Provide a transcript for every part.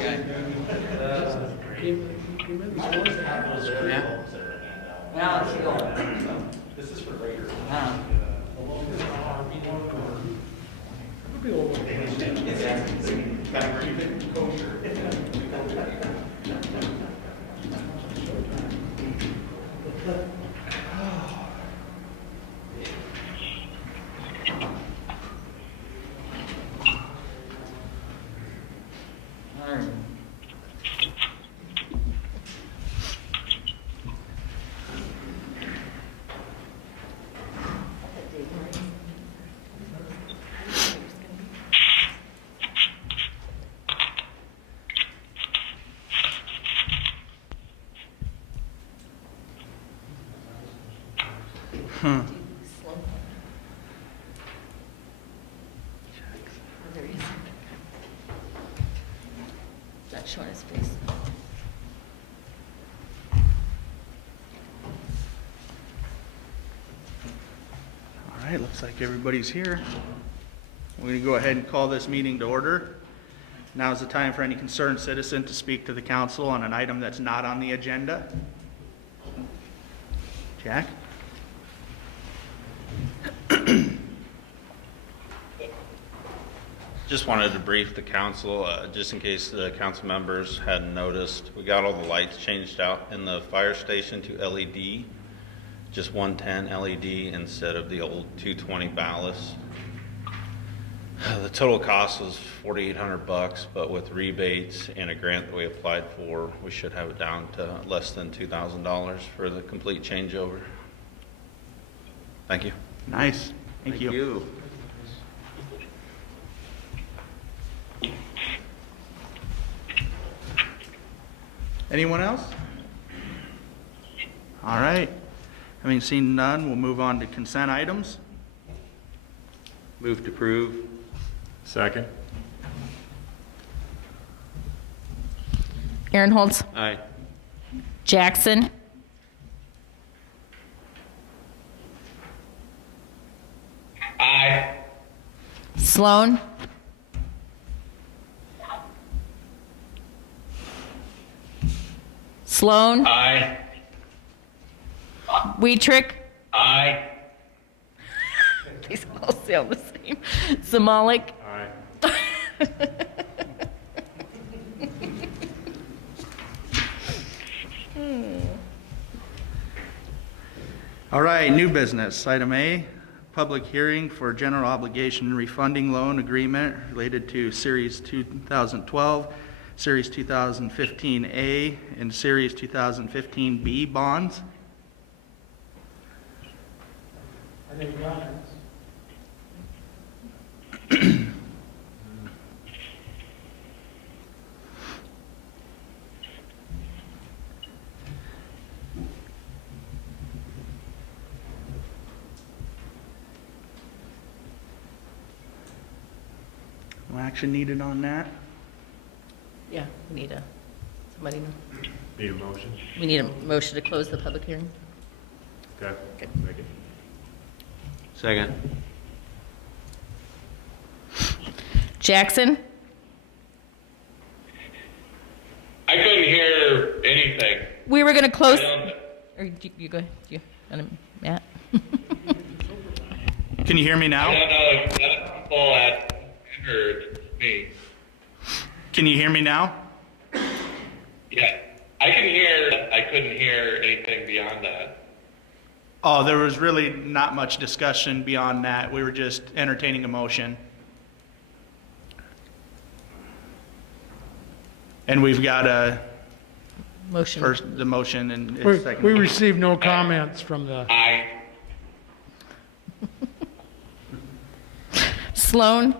Yeah. Now it's going. This is for later. Gotta keep it kosher. Not showing his face. All right, looks like everybody's here. We're going to go ahead and call this meeting to order. Now is the time for any concerned citizen to speak to the council on an item that's not on the agenda. Jack? Just wanted to brief the council, just in case the council members hadn't noticed. We got all the lights changed out in the fire station to LED, just 110 LED instead of the old 220 ballast. The total cost was $4,800, but with rebates and a grant that we applied for, we should have it down to less than $2,000 for the complete changeover. Thank you. Nice. Thank you. Anyone else? All right. Having seen none, we'll move on to consent items. Move to approve. Second. Aaronholtz, Aye. Jackson, Aye. Sloan, Sloan, Aye. Weetrick, Aye. these all sound the same, Zamalik, Aye. All right, new business. Item A, public hearing for general obligation refunding loan agreement related to Series 2012, Series 2015A, and Series 2015B bonds. No action needed on that. yeah, we need somebody know. Need a motion? We need a motion to close the public hearing. Okay. Make it. Second. Jackson, I couldn't hear anything. we were gonna close, I don't- or you go, you, Matt? Can you hear me I now? don't know if other people had heard me. Can you hear me now? Yeah, I can hear. I couldn't hear anything beyond that. Oh, there was really not much discussion beyond that. We were just entertaining a motion. And we've got a Motion. first, the motion and We it's second. we received no comments from the, I Sloan,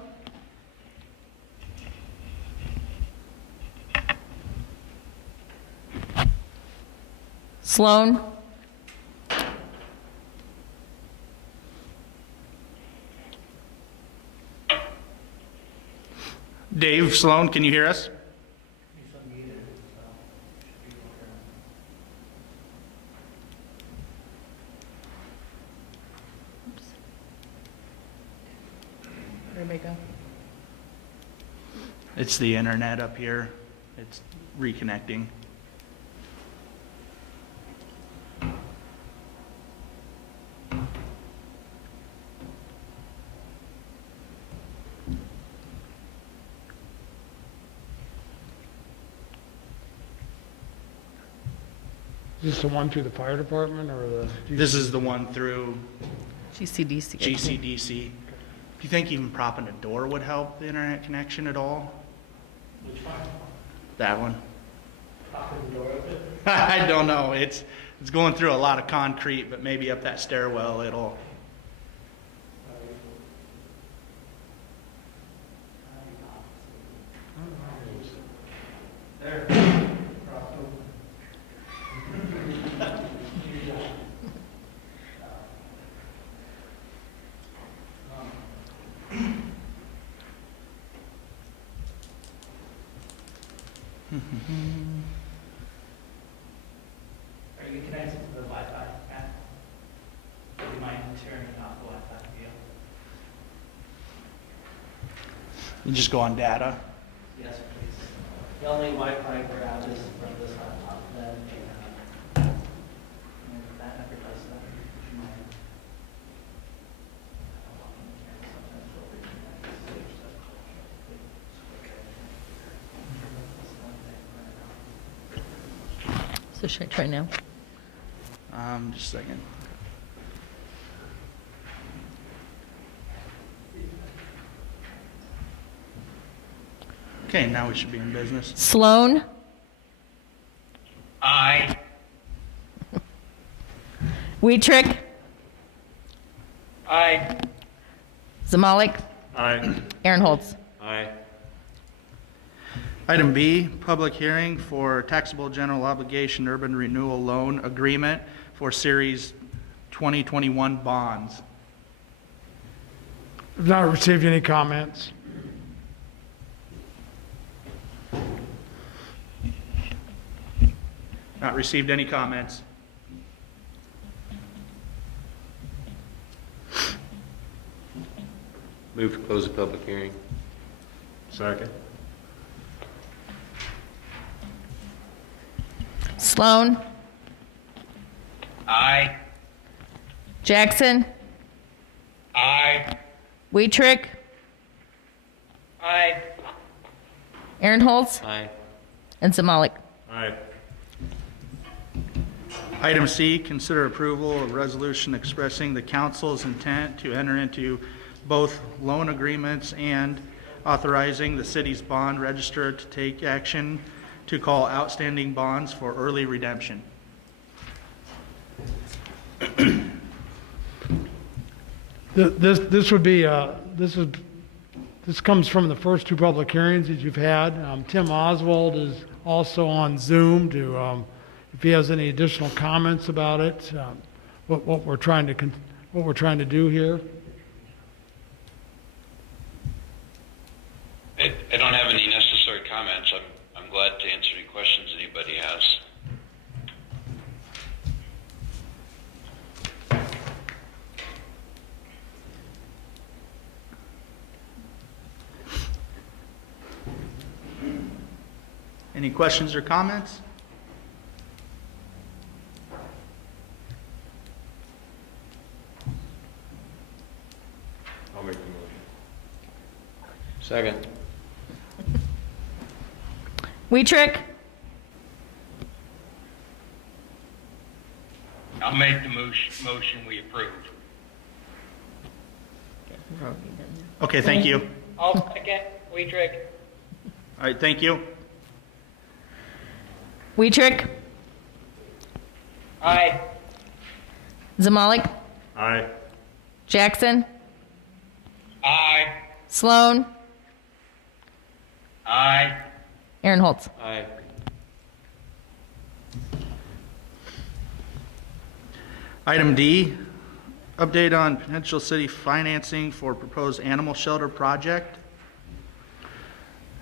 Sloan, Dave Sloan, can you hear us? everybody go. It's the internet up here. it's reconnecting. Is this the one through the fire department or the? This is the one through GCDC. GCDC. Do you think even propping a door would help the internet connection at all? Which one? That one? Popping the door open? I don't know. It's going through a lot of concrete, but maybe up that stairwell it'll. There. Propped open. Are you connected to the Wi-Fi, Matt? Do you mind turning off the Wi-Fi for you? You just go on data. Yes, please. The only Wi-Fi grab is from this laptop, then, and that never does that. Would you mind? So should I try now? Just a second. Okay, now we should be in business. Sloan, Aye. Weetrick, Aye. Zamalik, Aye. Aaron Holtz. Aye. Item B, public hearing for taxable general obligation urban renewal loan agreement for Series 2021 bonds. I've not received any comments. Not received any comments. Move to close the public hearing. Second. Sloan, Aye. Jackson, Aye. Weetrick, Aye. Aaron Holtz, Aye. and Zamalik. Aye. Item C, consider approval of resolution expressing the council's intent to enter into both loan agreements and authorizing the city's bond registrar to take action to call outstanding bonds for early redemption. This would be, this comes from the first two public hearings that you've had. Tim Oswald is also on Zoom to, if he has any additional comments about it, what we're trying to do here. I don't have any necessary comments. I'm glad to answer any questions anybody has. Any questions or comments? I'll make the motion. Second. Weetrick, I'll make the motion we approve. Okay, thank you. I'll second, Weidrich. All right, thank you. Weetrick, Aye. Zamalik, Aye. Jackson, Aye. Sloan, Aye. Aaron Holtz. Aye. Item D, update on potential city financing for proposed animal shelter project.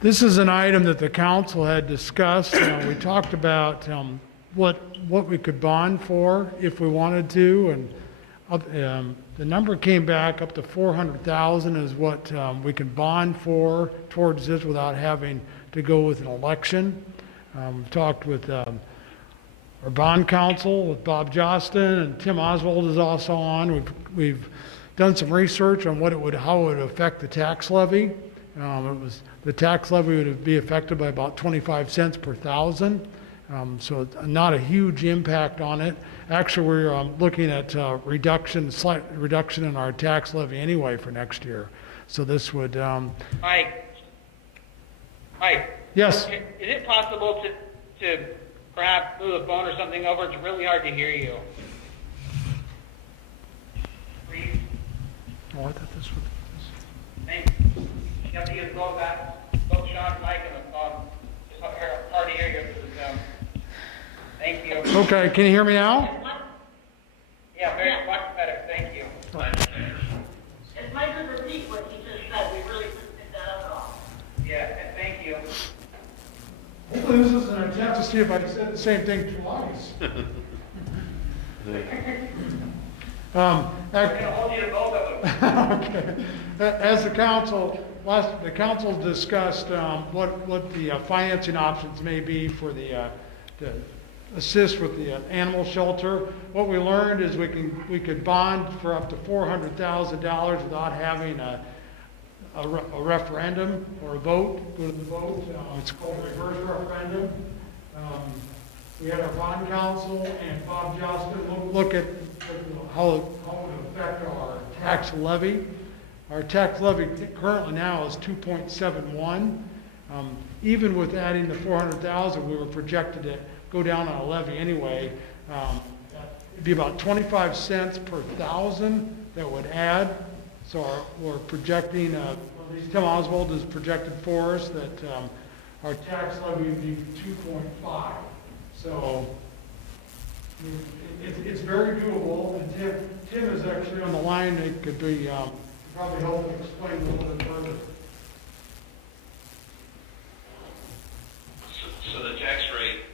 This is an item that the council had discussed. We talked about what we could bond for if we wanted to, and the number came back up to 400,000 is what we can bond for towards this without having to go with an election. We've talked with our bond counsel, with Bob Jostin, and Tim Oswald is also on. We've done some research on how it would affect the tax levy. The tax levy would be affected by about 25 cents per thousand. So not a huge impact on it. Actually, we're looking at slight reduction in our tax levy anyway for next year. So this would. Mike. Yes. Is it possible to perhaps move the phone or something over? It's really hard to hear you. Please. Oh, I thought this was. Thanks. You have to use both Sean's mic and the phone. It's hard to hear you through the Zoom. Thank you. Okay, can you hear me now? Yeah, very much better. Thank you. If Mike could repeat what he just said, we really couldn't pick that up at all. Yeah, thank you. Hopefully this is an attempt to see if I said the same thing twice. I'm going to hold you to both of them. Okay. As the council discussed what the financing options may be for to assist with the animal shelter. What we learned is we could bond for up to $400,000 without having a referendum or a vote. Go to the vote. It's called a reverse referendum. We had our bond counsel and Bob Jostin look at how it would affect our tax levy. Our tax levy currently now is 2.71. Even with adding the 400,000, we were projected to go down on a levy anyway. It'd be about 25 cents per thousand that would add. So we're projecting, at least Tim Oswald has projected for us that our tax levy would be 2.5. So it's very doable, and Tim is actually on the line. It could be probably help explain a little bit further. So the tax rate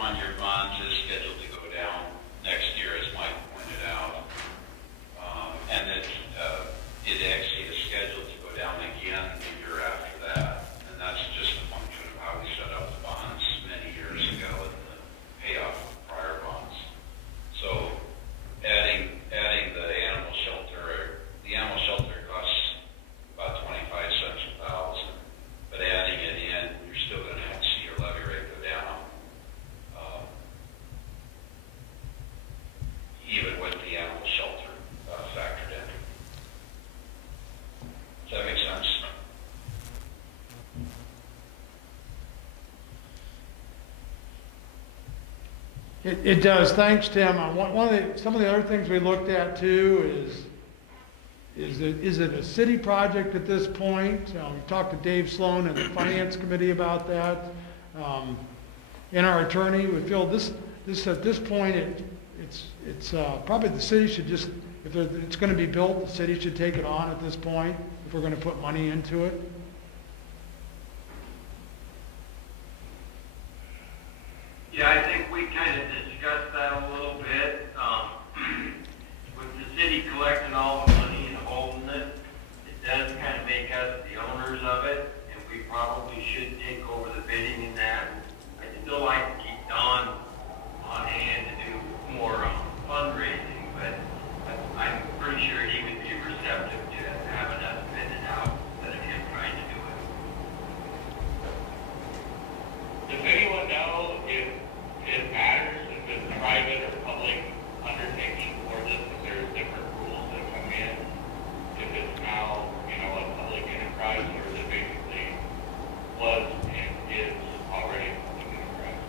on your bonds is scheduled to go down next year, as Mike pointed out. And that it actually is scheduled to go down again the year after that. And that's just a function of how we set up the bonds many years ago and the payoff of prior bonds. So adding the animal shelter costs about 25 cents a thousand, but adding it in, you're still going to see your levy rate go down, even with the animal shelter factored in. Does that make sense? It does. Thanks, Tim. Some of the other things we looked at too is it a city project at this point? We talked to Dave Sloan and the Finance Committee about that. And our attorney, we feel this at this point it's probably the city should just, if it's going to be built, the city should take it on at this point if we're going to put money into it. Yeah, I think we kind of discussed that a little bit. With the city collecting all the money and holding it, it does kind of make us the owners of it, and we probably should take over the bidding in that. I'd still like to keep Don on hand to do more fundraising, but I'm pretty sure he would be receptive to having us bid it out instead of him trying to do it. Does anyone know if it matters if it's private or public undertaking for this, if there's different rules that come in? If it's now, a public enterprise, or is it basically was and is already a public enterprise?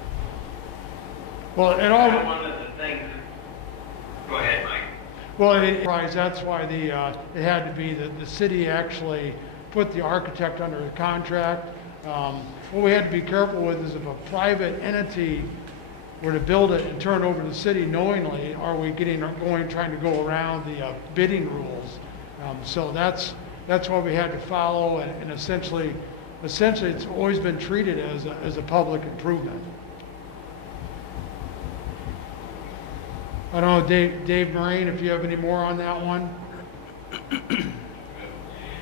Well, it all. One of the things. Go ahead, Mike. Well, that's why it had to be the city actually put the architect under a contract. What we had to be careful with is if a private entity were to build it and turn it over to the city knowingly, are we trying to go around the bidding rules? So that's what we had to follow, and essentially it's always been treated as a public improvement. I don't know, Dave Moraine, if you have any more on that one?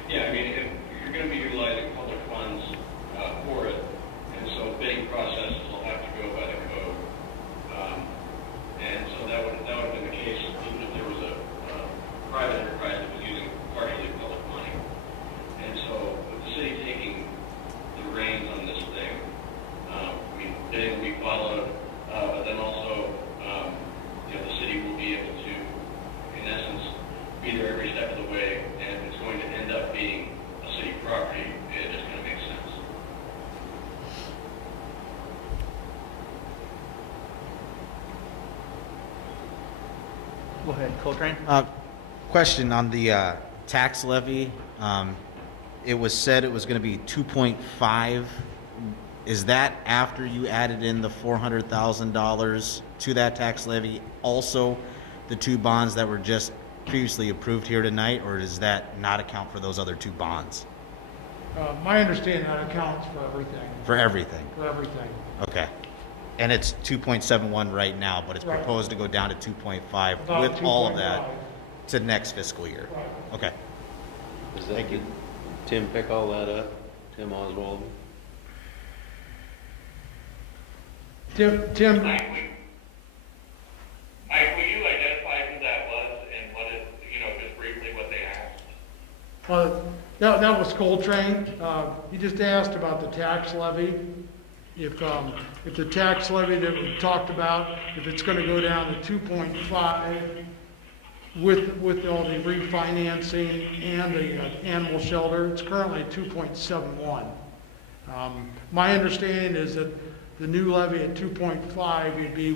Yeah, I mean, if you're going to be utilizing public funds for it, and so bidding processes will have to go by the code. And so that would have been the case even if there was a private enterprise that was using partially public money. And so with the city taking the reins on this thing, I mean, bidding will be followed, but then also, the city will be able to, in essence, be there every step of the way, and if it's going to end up being a city property, it just kind of makes sense. Go ahead, Coltrane. Question on the tax levy. It was said it was going to be 2.5. Is that after you added in the $400,000 to that tax levy, also the two bonds that were just previously approved here tonight, or does that not account for those other two bonds? My understanding, that accounts for everything. For everything? For everything. Okay. And it's 2.71 right now, but it's Right. proposed to go down to 2.5 About with all of 2.5. that to next fiscal year. Right. Okay. Thank you. Tim pick all that up? Tim Oswald? Tim, Mike, will you identify who that was and what it, just briefly what they asked? that was Coltrane. He just asked about the tax levy. If the tax levy that we talked about, if it's gonna go down to 2.5 with all the refinancing and the animal shelter, it's currently 2.71. My understanding is that the new levy at 2.5 would be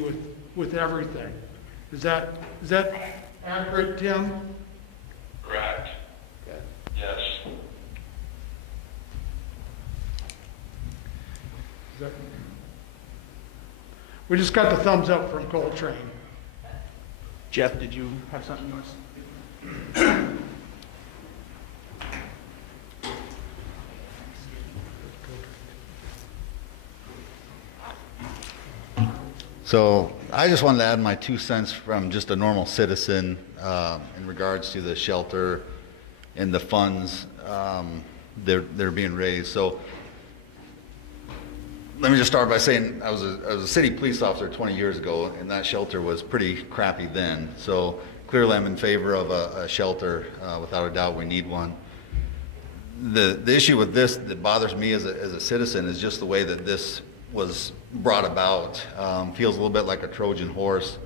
with everything. Is that accurate, Tim? Correct. Yes. We just got the thumbs up from Coltrane. Jeff, did you have something you want to say? So I just wanted to add my 2 cents from just a normal citizen in regards to the shelter and the funds they're being raised. So let me just start by saying I was a city police officer 20 years ago, and that shelter was pretty crappy then. So clearly I'm in favor of a shelter. Without a doubt, we need one. The issue with this that bothers me as a citizen is just the way that this was brought about. Feels a little bit like a Trojan horse.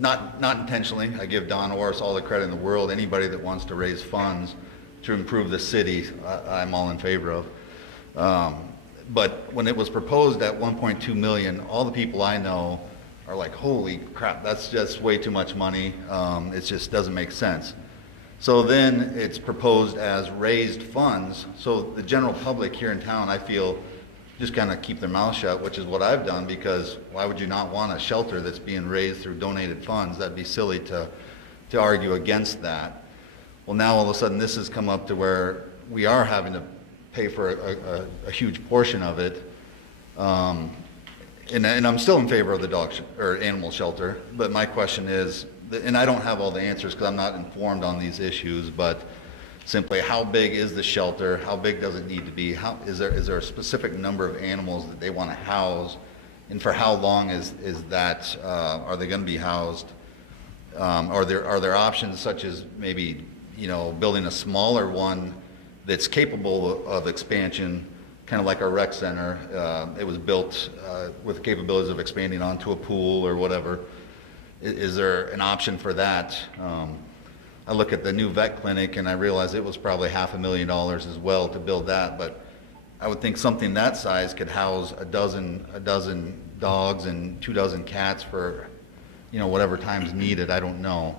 Not intentionally. I give Don Orris all the credit in the world. Anybody that wants to raise funds to improve the city, I'm all in favor of. But when it was proposed at 1.2 million, all the people I know are like, holy crap, that's just way too much money. It just doesn't make sense. So then it's proposed as raised funds. So the general public here in town, I feel, just kind of keep their mouth shut, which is what I've done, because why would you not want a shelter that's being raised through donated funds? That'd be silly to argue against that. Well, now all of a sudden this has come up to where we are having to pay for a huge portion of it. And I'm still in favor of the animal shelter, but my question is, and I don't have all the answers because I'm not informed on these issues, but simply how big is the shelter? How big does it need to be? Is there a specific number of animals that they want to house? And for how long is that, are they going to be housed? Are there options such as maybe, building a smaller one that's capable of expansion, kind of like our rec center? It was built with capabilities of expanding onto a pool or whatever. Is there an option for that? I look at the new vet clinic and I realize it was probably $500,000 as well to build that, but I would think something that size could house a dozen dogs and 24 cats for, whatever time's needed. I don't know.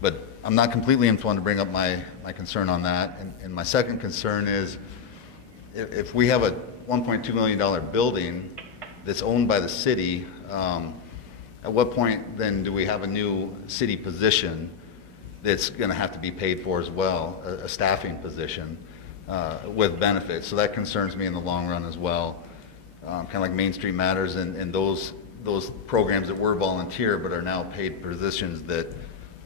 But I'm not completely informed to bring up my concern on that. And my second concern is if we have a $1.2 million building that's owned by the city, at what point then do we have a new city position that's going to have to be paid for as well, a staffing position with benefits? So that concerns me in the long run as well. Kind of like Main Street Matters and those those programs that were volunteer but are now paid positions that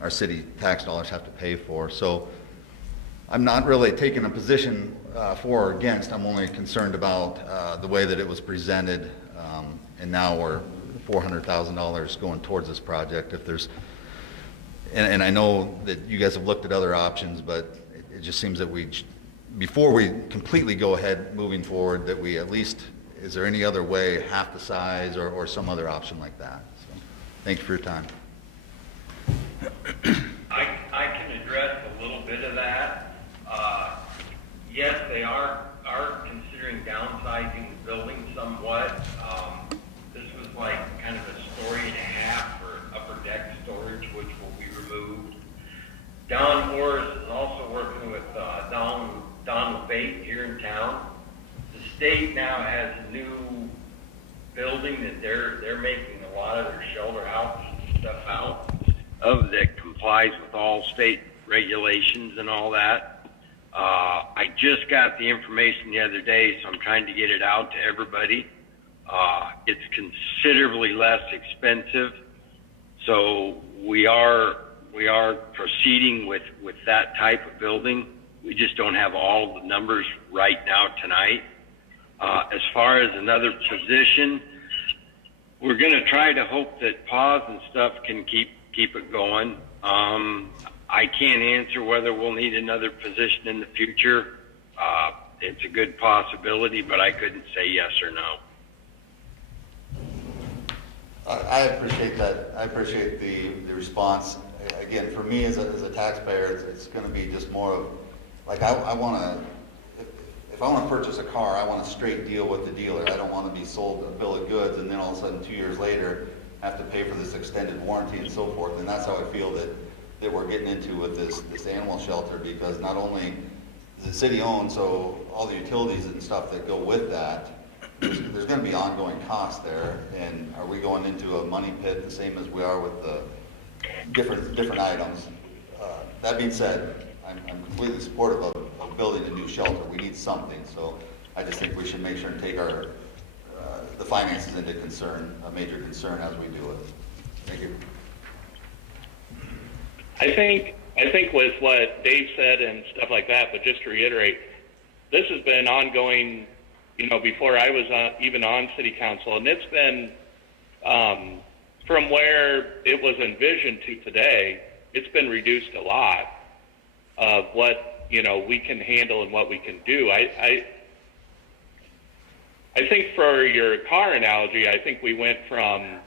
our city tax dollars have to pay for. So I'm not really taking a position for or against. I'm only concerned about the way that it was presented, and now we're $400,000 going towards this project. If there's, and I know that you guys have looked at other options, but it just seems that before we completely go ahead moving forward, that we at least, is there any other way, half the size or some other option like that? So, thank you for your time. I can address a little bit of that. Yes, they are considering downsizing the building somewhat. This was like kind of a story and a half for upper deck storage, which will be removed. Don Horace is also working with Don LeBate here in town. The state now has a new building that they're making a lot of their shelter houses and stuff out of that complies with all state regulations and all that. I just got the information the other day, so I'm trying to get it out to everybody. It's considerably less expensive, so we are proceeding with that type of building. We just don't have all the numbers right now tonight. As far as another position, we're going to try to hope that pause and stuff can keep it going. I can't answer whether we'll need another position in the future. It's a good possibility, but I couldn't say yes or no. I appreciate that. I appreciate the response. Again, for me as a taxpayer, it's going to be just more of, like, I want to, if I want to purchase a car, I want a straight deal with the dealer. I don't want to be sold a bill of goods and then all of a sudden 2 years later have to pay for this extended warranty and so forth. And that's how I feel that we're getting into with this animal shelter, because not only is it city owned, so all the utilities and stuff that go with that, there's going to be ongoing costs there. And are we going into a money pit the same as we are with the different items? That being said, I'm completely supportive of building a new shelter. We need something, so I just think we should make sure and take the finances into a major concern as we do it. Thank you. I think with what Dave said and stuff like that, but just to reiterate, this has been ongoing, before I was even on city council, and it's been, from where it was envisioned to today, it's been reduced a lot of what, we can handle and what we can do. I think for your car analogy, I think we went from,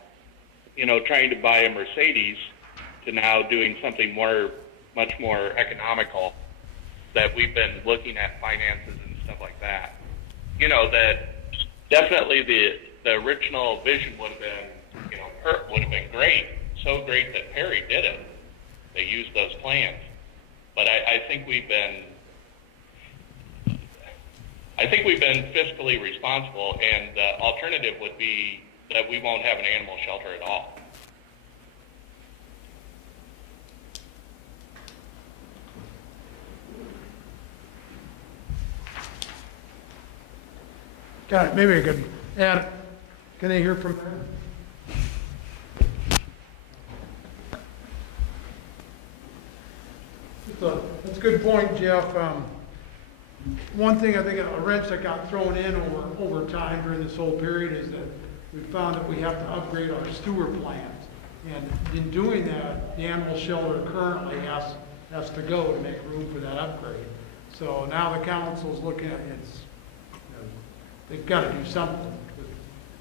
trying to buy a Mercedes to now doing something much more economical, that we've been looking at finances and stuff like that. That definitely the original vision would have been, would have been great. So great that Perry did it. They used those plans. But I think we've been fiscally responsible, and the alternative would be that we won't have an animal shelter at all. Got it. Maybe I could add, can I hear from That's a good point, Jeff. One thing I think a wrench that got thrown in over time during this whole period is that we found that we have to upgrade our sewer plant. And in doing that, the animal shelter currently has to go to make room for that upgrade. So now the council's looking at it. They've got to do something.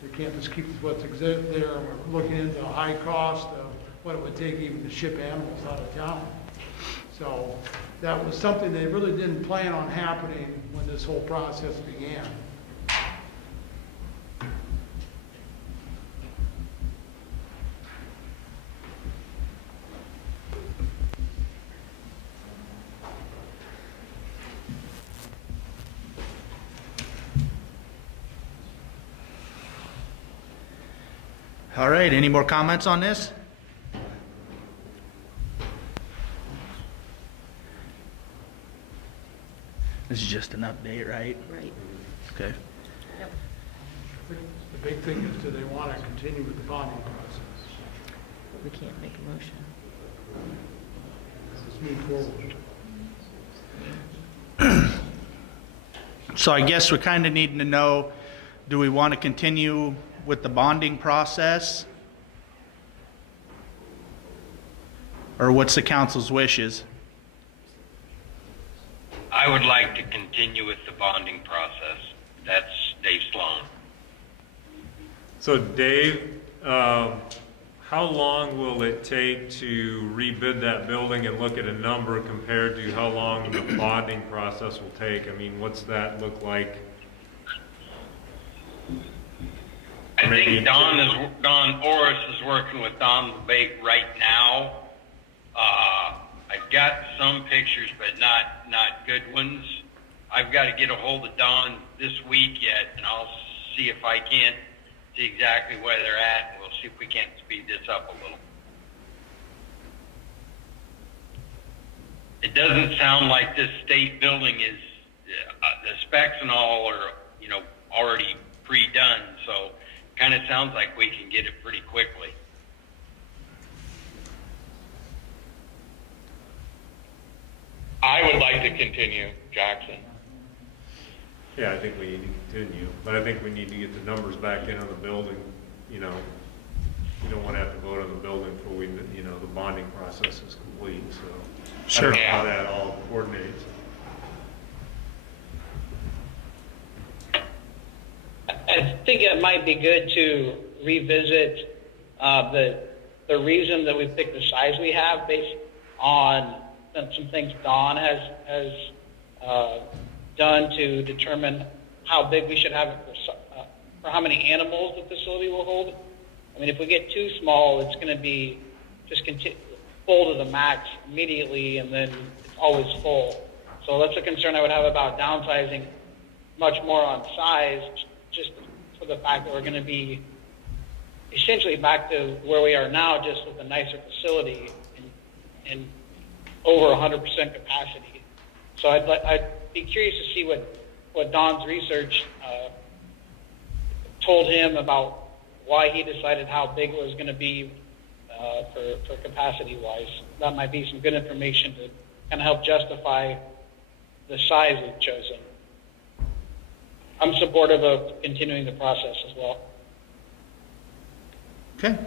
They can't just keep what's there. We're looking into the high cost of what it would take even to ship animals out of town. So that was something they really didn't plan on happening when this whole process began. All right, any more comments on this? This is just an update, right? Right. Okay. Yep. think the big thing is, do they want to continue with the bonding process? We can't make a motion. Let's move forward. So I guess we kind of need to know, do we want to continue with the bonding process? Or what's the council's wishes? I would like to continue with the bonding process. That's Dave Sloan. So Dave, how long will it take to rebid that building and look at a number compared to how long the bonding process will take? I mean, what's that look like? I think Don Orris is working with Don LeBake right now. I've got some pictures, but not good ones. I've got to get a hold of Don this week yet, and I'll see if I can't see exactly where they're at, and we'll see if we can't speed this up a little. It doesn't sound like this state building is, the specs and all are, already pre-done, so kind of sounds like we can get it pretty quickly. I would like to continue, Jackson. Yeah, I think we need to continue, but I think we need to get the numbers back in on the building. You don't want to have to vote on the building before the bonding process is complete, so. Sure. I don't know how that all coordinates. I think it might be good to revisit the reason that we picked the size we have based on some things Don has done to determine how big we should have it for how many animals the facility will hold. I mean, if we get too small, it's going to be just full to the max immediately, and then it's always full. So that's a concern I would have about downsizing much more on size, just for the fact that we're going to be essentially back to where we are now, just with a nicer facility and over 100% capacity. So I'd be curious to see what Don's research told him about why he decided how big it was going to be for capacity-wise. That might be some good information to kind of help justify the size we've chosen. I'm supportive of continuing the process as well. Okay.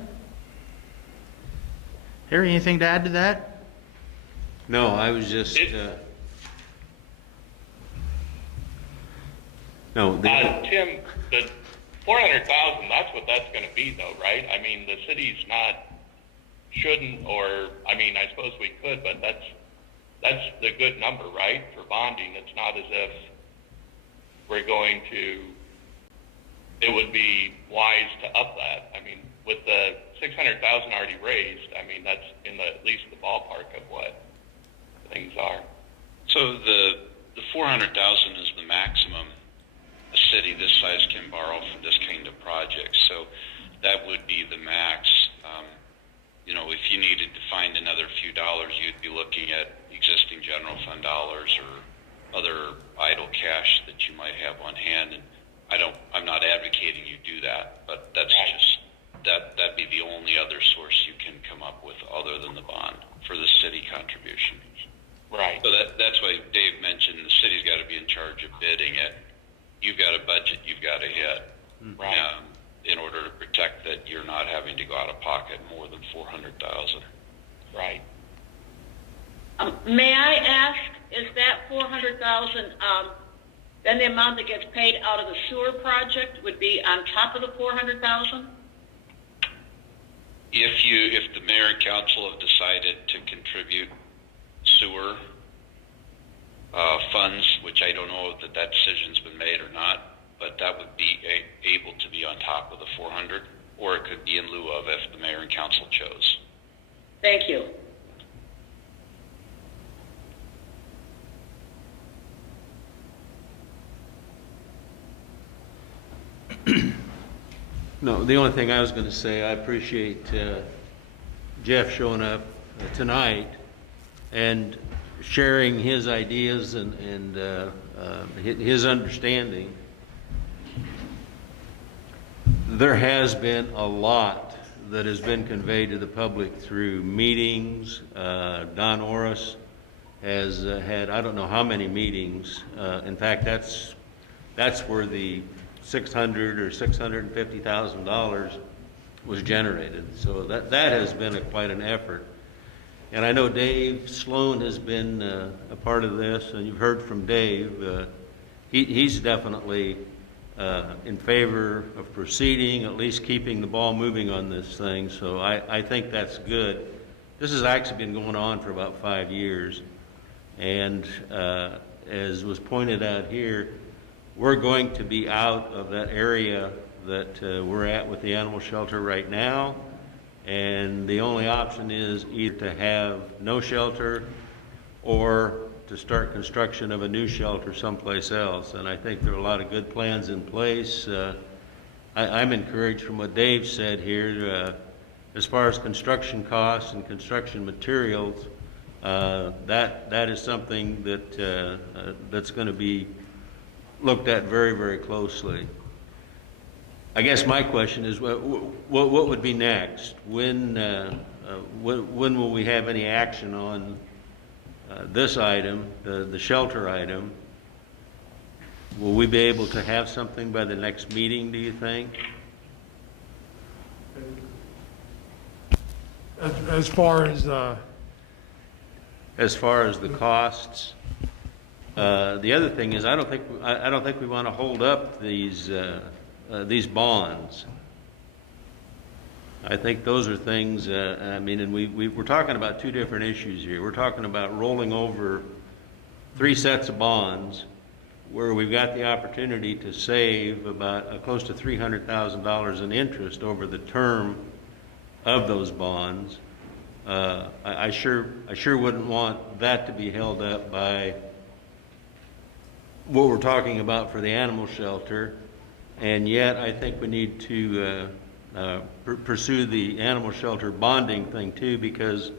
Harry, anything to add to that? No, I was just, no, Tim, the 400,000, that's what that's going to be though, right? I mean, the city's shouldn't, or, I mean, I suppose we could, but that's the good number, right? For bonding, it's not as if we're going to, it would be wise to up that. I mean, with the 600,000 already raised, I mean, that's in at least the ballpark of what things are. So the 400,000 is the maximum a city this size can borrow for this kind of project. So that would be the max. If you needed to find another few dollars, you'd be looking at existing general fund dollars or other idle cash that you might have on hand. And I'm not advocating you do that, but that's just, that'd be the only other source you can come up with other than the bond for the city contribution. Right. So that's why Dave mentioned the city's got to be in charge of bidding it. You've got a budget you've got to hit. Right. In order to protect that you're not having to go out of pocket more than 400,000. Right. May I ask, is that 400,000, then the amount that gets paid out of the sewer project would be on top of the 400,000? If the mayor and council have decided to contribute sewer funds, which I don't know that decision's been made or not, but that would be able to be on top of the 400, or it could be in lieu of if the mayor and council chose. Thank you. no, the only thing I was going to say, I appreciate Jeff showing up tonight and sharing his ideas and his understanding. there has been a lot that has been conveyed to the public through meetings. Don Orris has had, I don't know how many meetings. In fact, that's where the $600,000 or $650,000 was generated. So that has been quite an effort. And I know Dave Sloan has been a part of this, and you've heard from Dave. He's definitely in favor of proceeding, at least keeping the ball moving on this thing. So I think that's good. This has actually been going on for about 5 years. And as was pointed out here, we're going to be out of that area that we're at with the animal shelter right now. And the only option is either to have no shelter or to start construction of a new shelter someplace else. And I think there are a lot of good plans in place. I'm encouraged from what Dave said here, as far as construction costs and construction materials, that is something that that's going to be looked at very, very closely. I guess my question is, what would be next? When will we have any action on this item, the shelter item? Will we be able to have something by the next meeting, do you think? As far as the costs, the other thing is I don't think we want to hold up these bonds. I think those are things, I mean, and we're talking about two different issues here. We're talking about rolling over 3 sets of bonds where we've got the opportunity to save about close to $300,000 in interest over the term of those bonds. I sure wouldn't want that to be held up by what we're talking about for the animal shelter, and yet I think we need to pursue the animal shelter bonding thing too, because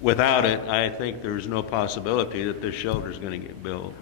without it, I think there's no possibility that this shelter is going to get built.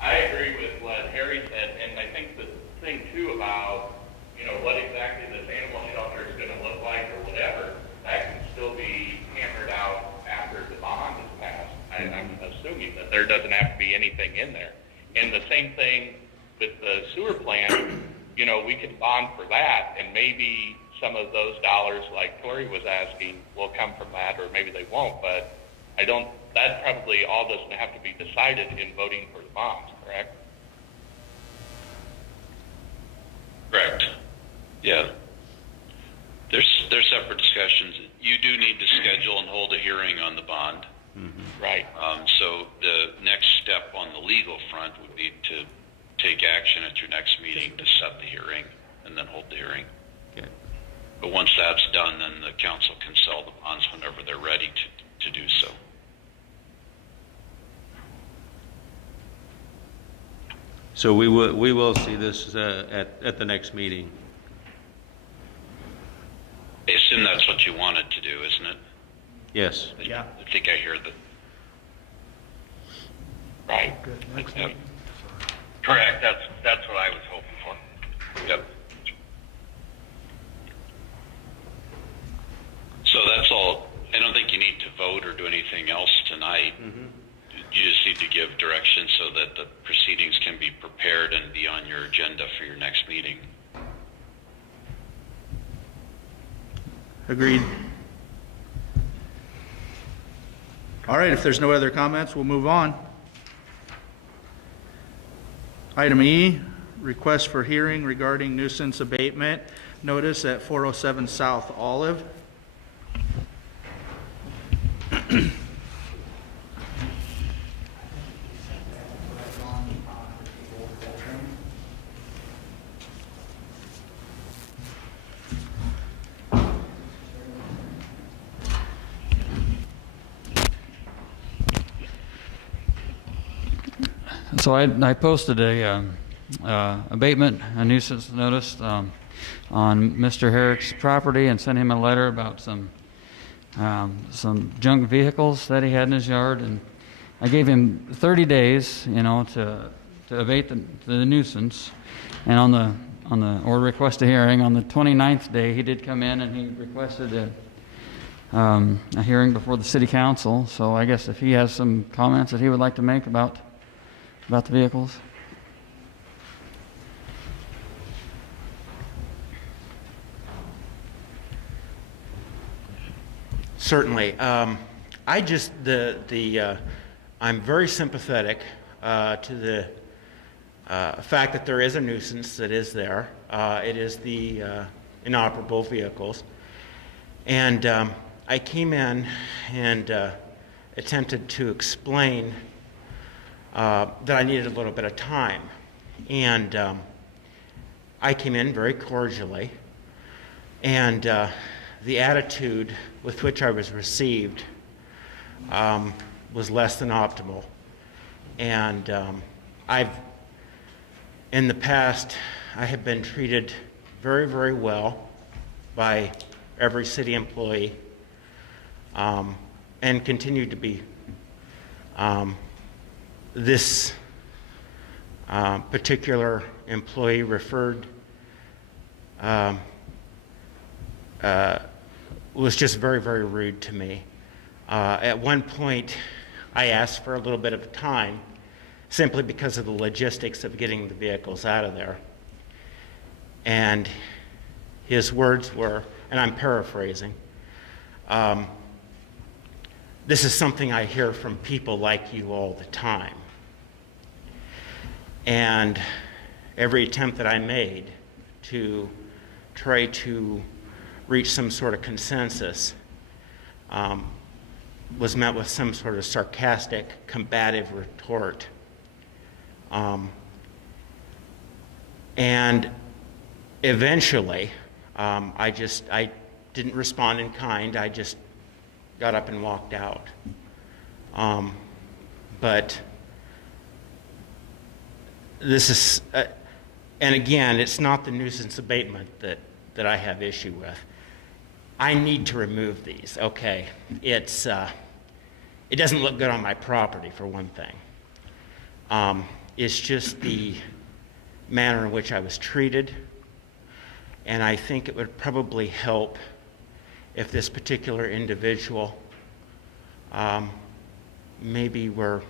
I agree with what Harry said, and I think the thing too about, you know, what exactly this animal shelter is going to look like or whatever, that can still be hammered out after the bond is passed. I'm assuming that there doesn't have to be anything in there. And the same thing with the sewer plant, you know, we can bond for that, and maybe some of those dollars, like Tori was asking, will come from that, or maybe they won't, but that probably all doesn't have to be decided in voting for the bonds, correct? Correct. Yeah. There's separate discussions. You do need to schedule and hold a hearing on the bond. Mm-hmm. Right. So the next step on the legal front would be to take action at your next meeting to set the hearing and then hold the hearing. Okay. But once that's done, then the council can sell the bonds whenever they're ready to do so. So we will see this at the next meeting. I assume that's what you wanted to do, isn't it? Yes. Yeah. I think I hear that. Right. Yep. Correct. That's what I was hoping for. Yep. So that's all. I don't think you need to vote or do anything else tonight. Mm-hmm. You just need to give direction so that the proceedings can be prepared and be on your agenda for your next meeting. Agreed. All right, if there's no other comments, we'll move on. Item E, request for hearing regarding nuisance abatement notice at 407 South Olive. So I posted a abatement, a nuisance notice on Mr. Herrick's property and sent him a letter about some junk vehicles that he had in his yard, and I gave him 30 days, you know, to to abate the nuisance. And or request a hearing, on the 29th day, he did come in and he requested a hearing before the city council. So I guess if he has some comments that he would like to make about the vehicles. Certainly. I'm very sympathetic to the fact that there is a nuisance that is there. It is the inoperable vehicles. And I came in and attempted to explain that I needed a little bit of time. And I came in very cordially, and the attitude with which I was received was less than optimal. And in the past, I have been treated very, very well by every city employee, and continue to be. This particular employee referred was just very, very rude to me. At one point, I asked for a little bit of time simply because of the logistics of getting the vehicles out of there. And his words were, and I'm paraphrasing, this is something I hear from people like you all the time. And every attempt that I made to try to reach some sort of consensus was met with some sort of sarcastic, combative retort. And eventually, I didn't respond in kind. I just got up and walked out. But this is, and again, it's not the nuisance abatement that I have issue with. I need to remove these, okay? It doesn't look good on my property, for one thing. It's just the manner in which I was treated, and I think it would probably help if this particular individual maybe were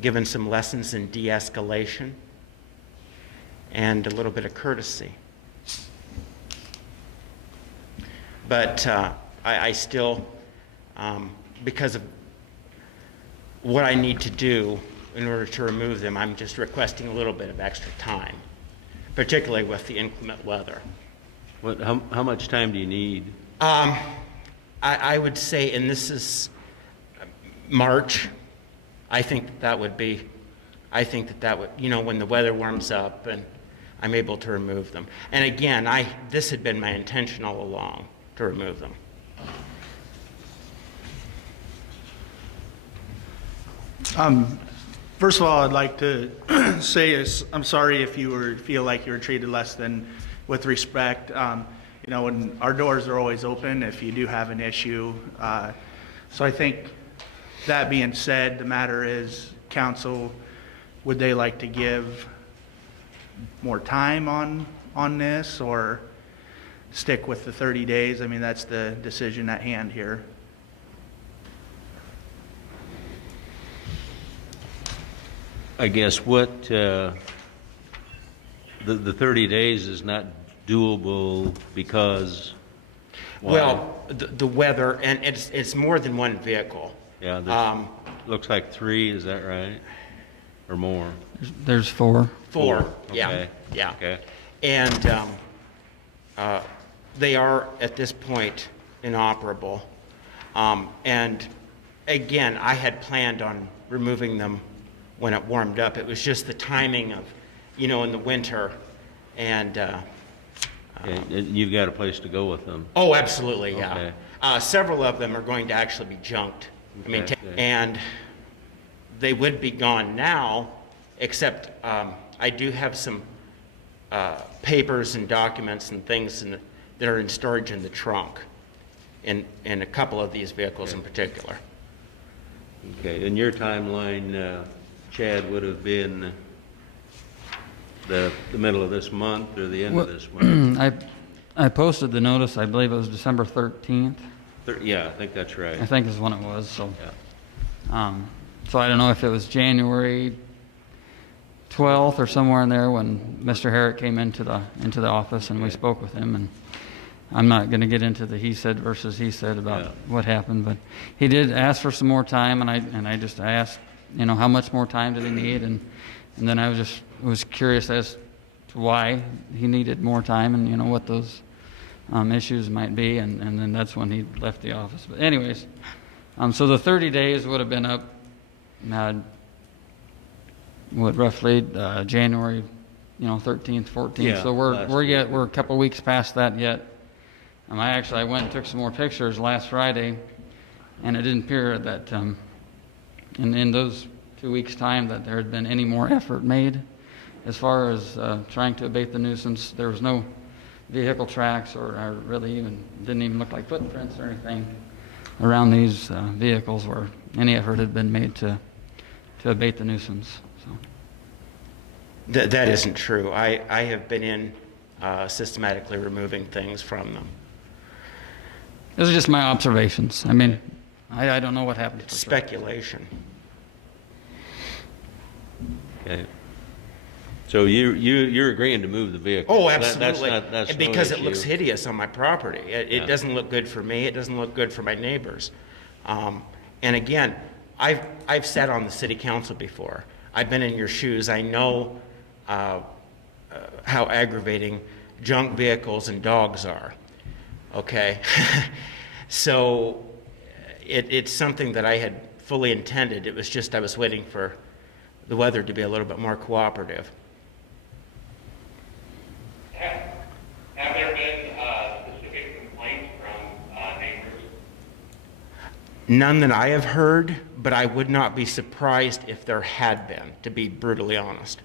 given some lessons in de-escalation and a little bit of courtesy. But I still, because of what I need to do in order to remove them, I'm just requesting a little bit of extra time, particularly with the inclement weather. How much time do you need? I would say, and this is March, I think that would, when the weather warms up and I'm able to remove them. And again, this had been my intention all along, to remove them. First of all, I'd like to say I'm sorry if you feel like you were treated less than with respect. And our doors are always open if you do have an issue. So I think that being said, the matter is, council, would they like to give more time on this, or stick with the 30 days? I mean, that's the decision at hand here. I guess the 30 days is not doable because, why? Well, the weather, and it's more than one vehicle. Yeah, looks like 3, is that right? Or more? There's 4. 4, Okay. yeah. Okay. And they are, at this point, inoperable. And again, I had planned on removing them when it warmed up. It was just the timing of, in the winter. And you've got a place to go with them. Oh, absolutely, yeah. Okay. Several of them are going to actually be junked. Okay. And they would be gone now, except I do have some papers and documents and things that are in storage in the trunk, in a couple of these vehicles in particular. Okay, in your timeline, Chad, would have been the middle of this month or the end of this month? I posted the notice, I believe it was December 13th. Yeah, I think that's right. I think is when it was, so. Yeah. So I don't know if it was January 12th or somewhere in there when Mr. Herrick came into the office and we spoke with him, and I'm not going to get into the he said versus he said about what happened, but he did ask for some more time, and I just asked, how much more time did he need, and then I was curious as to why he needed more time, and what those issues might be, and then that's when he left the office. But anyways, so the 30 days would have been up, roughly January, 13th, 14th. Yeah, So we're a couple weeks past that yet. I went and took some more pictures last Friday, and it didn't appear that in those 2 weeks' time that there had been any more effort made as far as trying to abate the nuisance. There was no vehicle tracks or really didn't even look like footprints or anything around these vehicles where any effort had been made to abate the nuisance. So. That isn't true. I have been in systematically removing things from them. Those are just my observations. I mean, I don't know what happened. It's speculation. Okay. So you're agreeing to move the vehicle? Oh, absolutely. That's because no it looks issue. hideous on my property. It doesn't look good for me. It doesn't look good for my neighbors. And again, I've sat on the city council before. I've been in your shoes. I know how aggravating junk vehicles and dogs are. Okay, so it's something that I had fully intended. It was just I was waiting for the weather to be a little bit more cooperative. Have there been specific complaints from neighbors? None that I have heard, but I would not be surprised if there had been, to be brutally honest.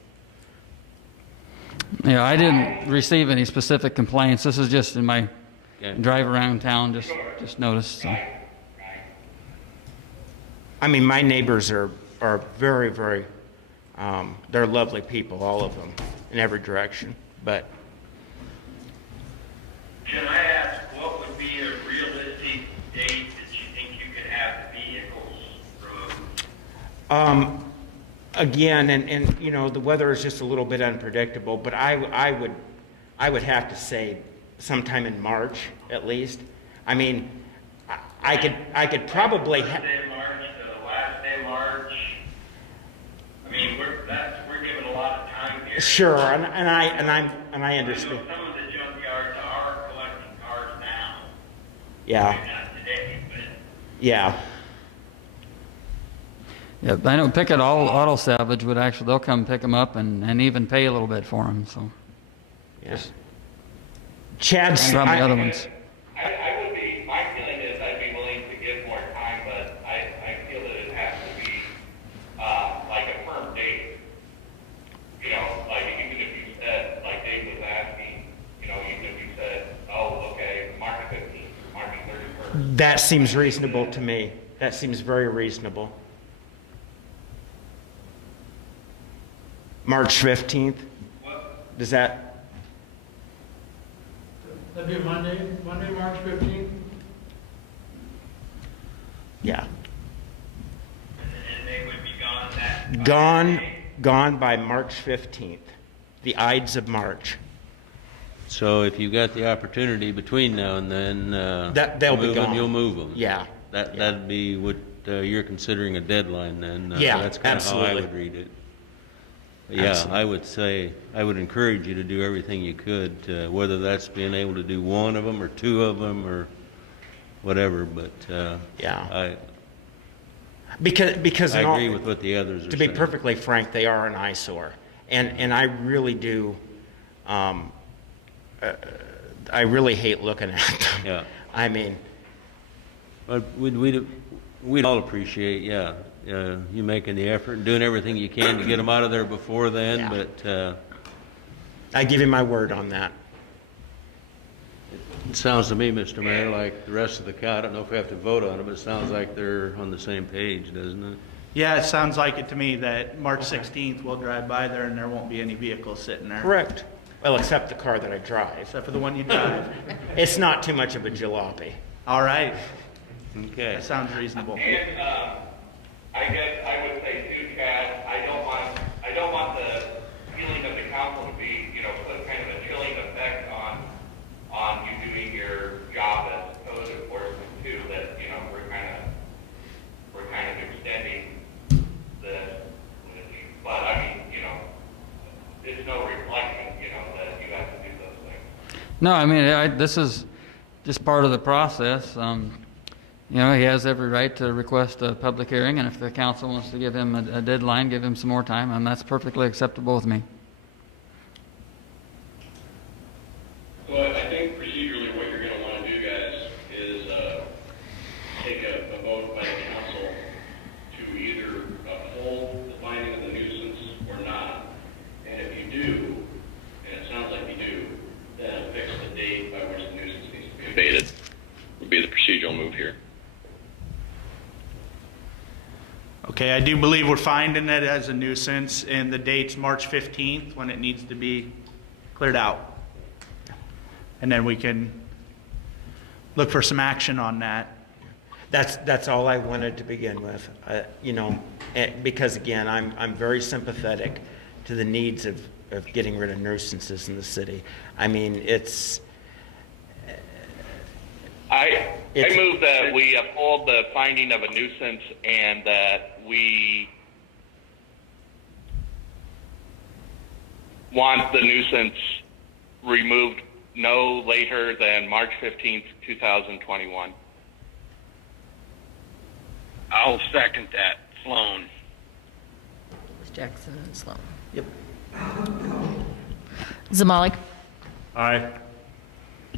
Yeah, I didn't receive any specific complaints. This is just in my drive around town, just noticed. So. I mean, my neighbors are very, very, they're lovely people, all of them, in every direction. But can I ask, what would be a realistic date that you think you could have the vehicles removed? Again, and the weather is just a little bit unpredictable, but I would have to say sometime in March at least. I mean, I could probably First day of March to the last day of March. I mean, we're giving a lot of time here. Sure, and I I understand. know some of the junkyards are collecting cars now. Yeah. Maybe not today, but Yeah, I know Pickett Auto Salvage would they'll come pick them up and even pay a little bit for them. So. Yes. Chad's. Probably other ones. I would be, my feeling is I'd be willing to give more time, but I feel that it has to be like a firm date. Like even if you said, like Dave was asking, even if you said, oh, okay, March 15th, March 31st. That seems reasonable to me. That seems very reasonable. March 15th? Does that? That'd be Monday, March 15th? Yeah. and they would be gone that. Gone by March 15th. The Ides of March. So if you've got the opportunity between now and then, they'll be move them, gone. you'll move them. Yeah. That'd be what you're considering a deadline then. Yeah, That's kind of how I absolutely. would read it. Yeah, Absolutely. I would say, I would encourage you to do everything you could, whether that's being able to do one of them or two of them or whatever, but yeah. Because I in all- agree with what the others are to be saying. perfectly frank, they are an eyesore, and I really do. I really hate looking at them. Yeah. I mean, But we'd all appreciate, you making the effort and doing everything you can to get them out of there before then, Yeah. but I give you my word on that. it sounds to me, Mr. Mayor, like the rest of the cow, I don't know if we have to vote on it, but it sounds like they're on the same page, doesn't it? Yeah, it sounds like it to me that March 16th we'll drive by there and there won't be any vehicles sitting there. Correct. Well, except the car that I drive. Except for the one you drive. It's not too much of a jalopy. All right. Okay. That sounds reasonable. And, I guess I would say too, Chad, I don't want the feeling of the council to be, put kind of a chilling effect on you doing your job as code enforcement too, that, we're kind of extending the, but I mean, it's no reflection, that you have to do those things. No, I mean, this is just part of the process. He has every right to request a public hearing, and if the council wants to give him a deadline, give him some more time, and that's perfectly acceptable with me. So I think procedurally what you're going to want to do, guys, is take a vote by the council to either uphold the finding of the nuisance or not. And if you do, and it sounds like you do, then fix the date by which the nuisance needs to be abated. Would be the procedural move here. Okay, I do believe we're finding it as a nuisance, and the date's March 15th when it needs to be cleared out. And then we can look for some action on that. That's all I wanted to begin with. Because again, I'm very sympathetic to the needs of getting rid of nuisances in the city. I mean, I move that we uphold the finding of a nuisance and that we want the nuisance removed no later than March 15th, 2021. I'll second that. Sloan. It's Jackson and Sloan. Yep. Zamalik? Aye.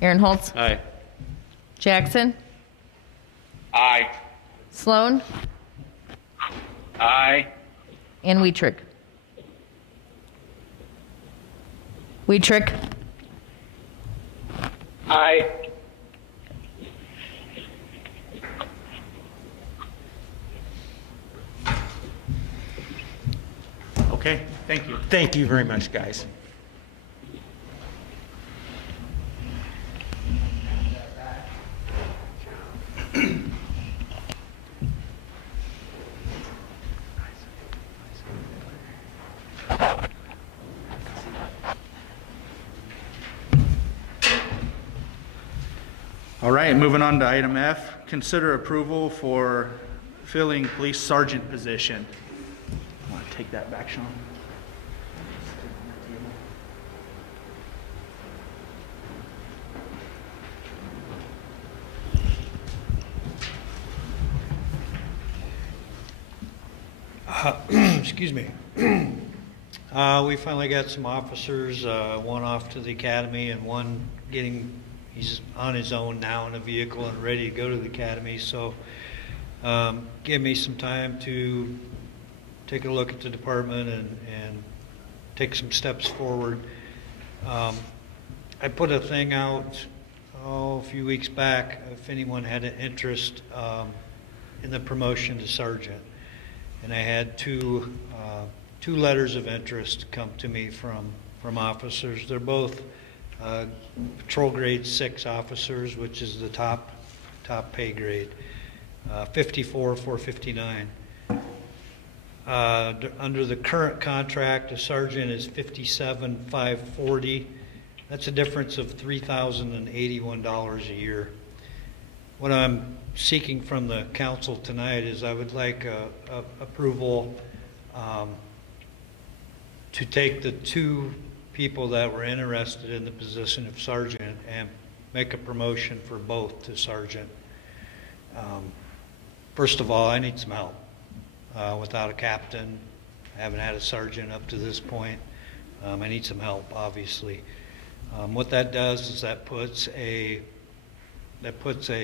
Aaron Holtz? Aye. Jackson? Aye. Sloan? Aye. And Weetrick? Weetrick? Aye. Okay, thank you. Thank you very much, guys. All right, moving on to item F, consider approval for filling police sergeant position. Want to take that back, Sean? Excuse me. We finally got some officers, one off to the academy and one he's on his own now in a vehicle and ready to go to the academy. So give me some time to take a look at the department and take some steps forward. I put a thing out a few weeks back if anyone had an interest in the promotion to sergeant. And I had two letters of interest come to me from officers. They're both patrol grade 6 officers, which is the top pay grade, 54,459. Under the current contract, a sergeant is 57,540. That's a difference of $3,081 a year. What I'm seeking from the council tonight is I would like approval to take the two people that were interested in the position of sergeant and make a promotion for both to sergeant. First of all, I need some help. Without a captain, I haven't had a sergeant up to this point. I need some help, obviously. What that does is that puts a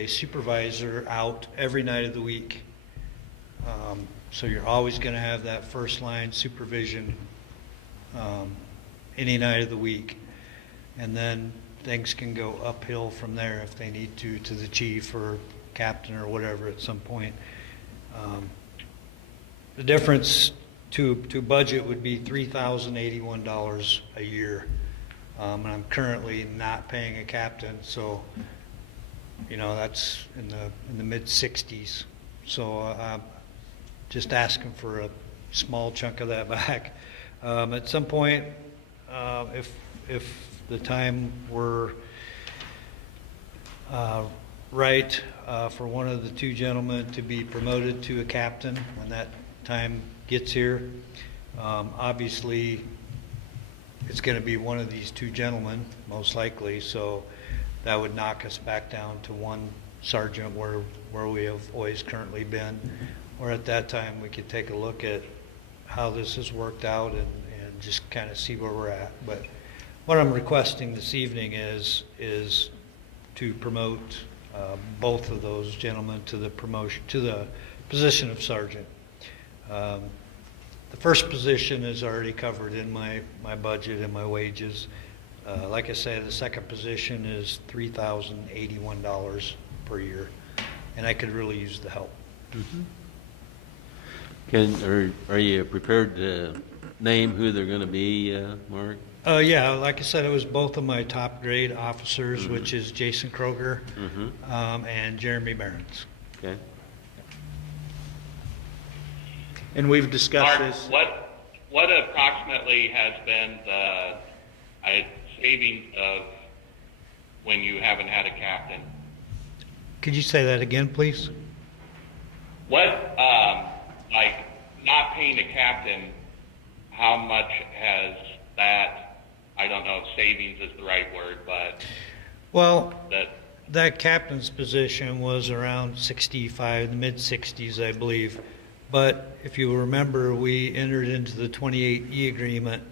supervisor out every night of the week. So you're always going to have that first line supervision any night of the week. And then things can go uphill from there if they need to the chief or captain or whatever at some point. The difference to budget would be $3,081 a year. And I'm currently not paying a captain, so, that's in the mid-60s. So I'm just asking for a small chunk of that back. At some point, if the time were right for one of the two gentlemen to be promoted to a captain when that time gets here, obviously it's going to be one of these two gentlemen, most likely, so that would knock us back down to one sergeant where we have always currently been. Or at that time, we could take a look at how this has worked out and just kind of see where we're at. But what I'm requesting this evening is to promote both of those gentlemen to the position of sergeant. The first position is already covered in my budget and my wages. Like I said, the second position is $3,081 per year, and I could really use the help. Are you prepared to name who they're going to be, Mark? Yeah, like I said, it was both of my top grade officers, which is Jason Kroger and Jeremy Behrens. Okay. And we've discussed Mark, this. what approximately has been the savings of when you haven't had a captain? Could you say that again, please? What, like, not paying a captain, how much has that, I don't know if savings is the right word, but... Well, that captain's position was around 65, the mid-60s, I believe. But if you remember, we entered into the 28E agreement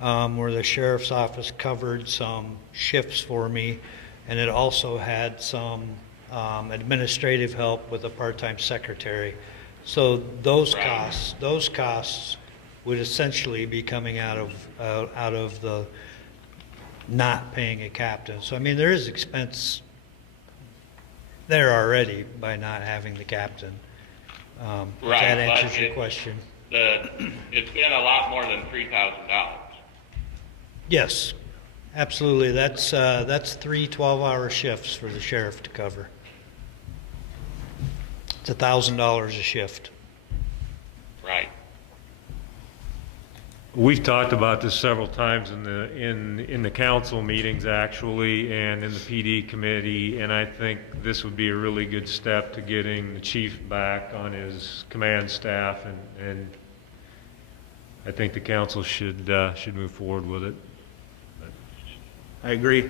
where the sheriff's office covered some shifts for me, and it also had some administrative help with a part-time secretary. So those costs would essentially be coming out of the not paying a captain. So I mean, there is expense there already by not having the captain. Right, that answers your question. It's been a lot more than $3,000. Yes, absolutely. That's 3 12-hour shifts for the sheriff to cover. It's $1,000 a shift. Right. We've talked about this several times in the council meetings actually, and in the PD committee, and I think this would be a really good step to getting the chief back on his command staff, and I think the council should move forward with it. I agree.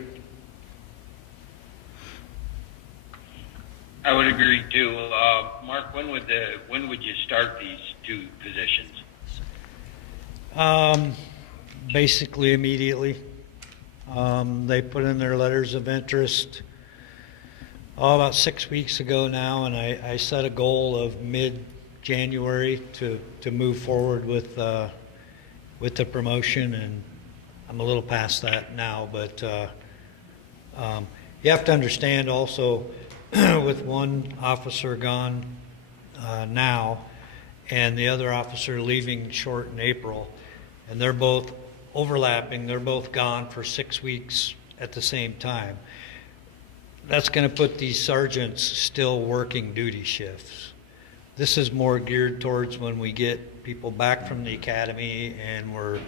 I would agree too. Mark, when would you start these two positions? Basically immediately. They put in their letters of interest about 6 weeks ago now, and I set a goal of mid-January to move forward with the promotion, and I'm a little past that now, but you have to understand also with one officer gone now and the other officer leaving short in April, and they're both overlapping, they're both gone for 6 weeks at the same time. That's going to put these sergeants still working duty shifts. This is more geared towards when we get people back from the academy and we're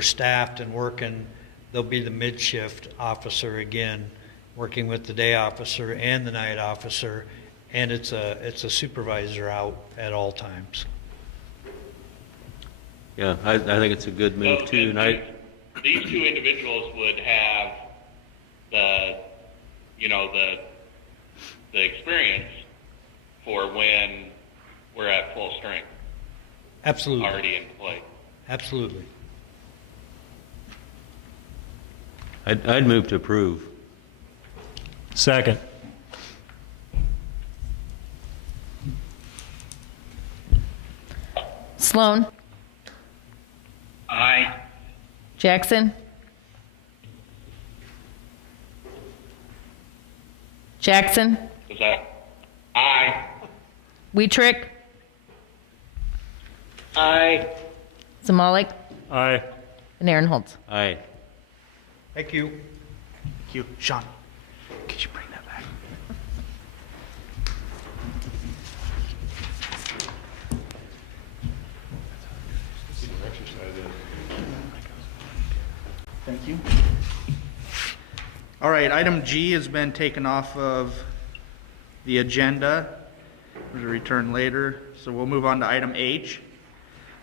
staffed and working, they'll be the mid-shift officer again, working with the day officer and the night officer, and it's a supervisor out at all times. Yeah, I think it's a good move too. And these two individuals would have the experience for when we're at full strength. Absolutely. Already in play. Absolutely. I'd move to approve. Second. Sloan, Aye. Jackson, Jackson, Was that? Aye. Weetrick, Aye. Zamalik, Aye. and Aaron Holtz. Aye. Thank you. Thank you. Sean, could you bring that back? Thank you. All right, item G has been taken off of the agenda. It'll return later. So we'll move on to item H.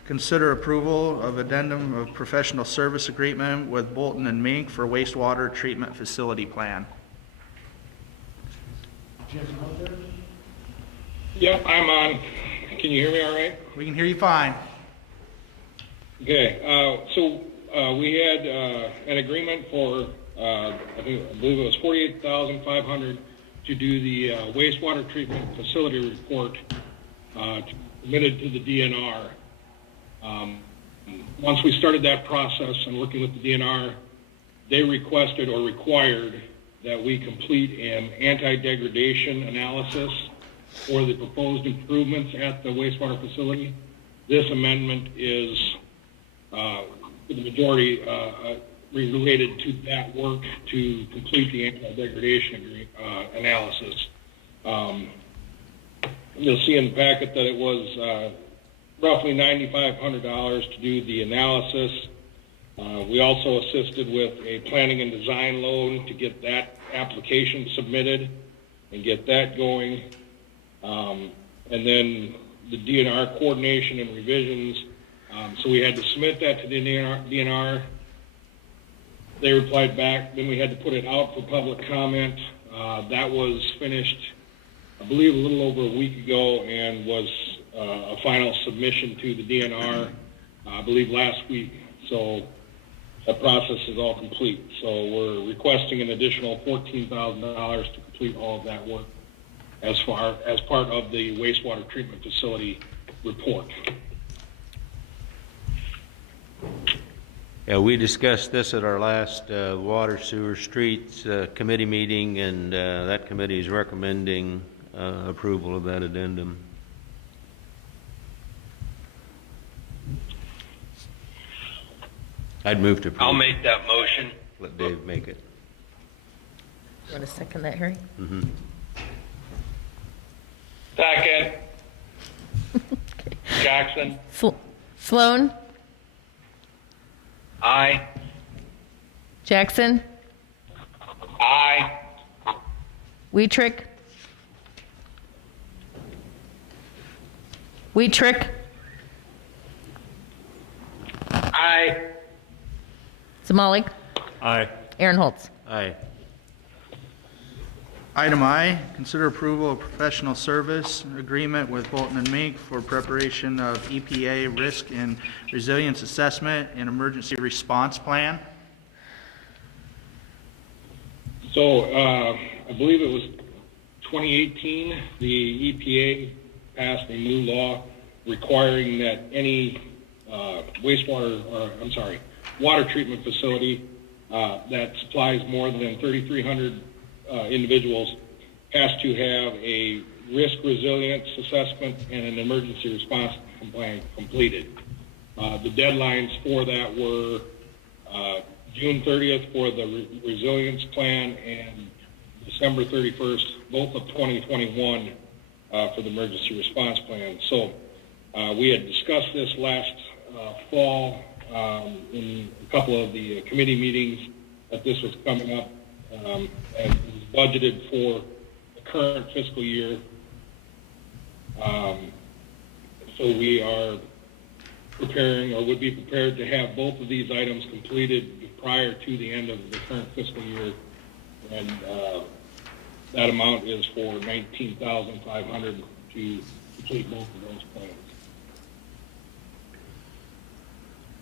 Consider approval of addendum of professional service agreement with Bolton and Mink for wastewater treatment facility plan. Yep, I'm on. Can you hear me all right? We can hear you fine. Okay, we had an agreement for, I believe it was $48,500 to do the wastewater treatment facility report submitted to the DNR. Once we started that process and working with the DNR, they requested or required that we complete an anti-degradation analysis for the proposed improvements at the wastewater facility. This amendment is, for the majority, related to that work to complete the anti-degradation analysis. You'll see in the packet that it was roughly $9,500 to do the analysis. We also assisted with a planning and design loan to get that application submitted and get that going. And then the DNR coordination and revisions. So we had to submit that to the DNR. They replied back. Then we had to put it out for public comment. That was finished, I believe, a little over a week ago and was a final submission to the DNR, I believe, last week. So that process is all complete. So we're requesting an additional $14,000 to complete all of that work as part of the wastewater treatment facility report. Yeah, we discussed this at our last Water, Sewer, Streets committee meeting, and that committee is recommending approval of that addendum. I'd move to approve. I'll make that motion. Let Dave make it. You want to second that, Harry? Mm-hmm. Second. Jackson. Sloan, Aye. Jackson, Aye. Weetrick. Weetrick, Aye. Zamalik, Aye. Aaron Holtz. Aye. Item I, consider approval of professional service agreement with Bolton and Mink for preparation of EPA risk and resilience assessment and emergency response plan. So I believe it was 2018, the EPA passed a new law requiring that any water treatment facility that supplies more than 3,300 individuals has to have a risk resilience assessment and an emergency response plan completed. The deadlines for that were June 30th for the resilience plan and December 31st, both of 2021, for the emergency response plan. So we had discussed this last fall in a couple of the committee meetings that this was coming up, and it was budgeted for the current fiscal year. So we are preparing, or would be prepared to have both of these items completed prior to the end of the current fiscal year, and that amount is for $19,500 to complete both of those plans.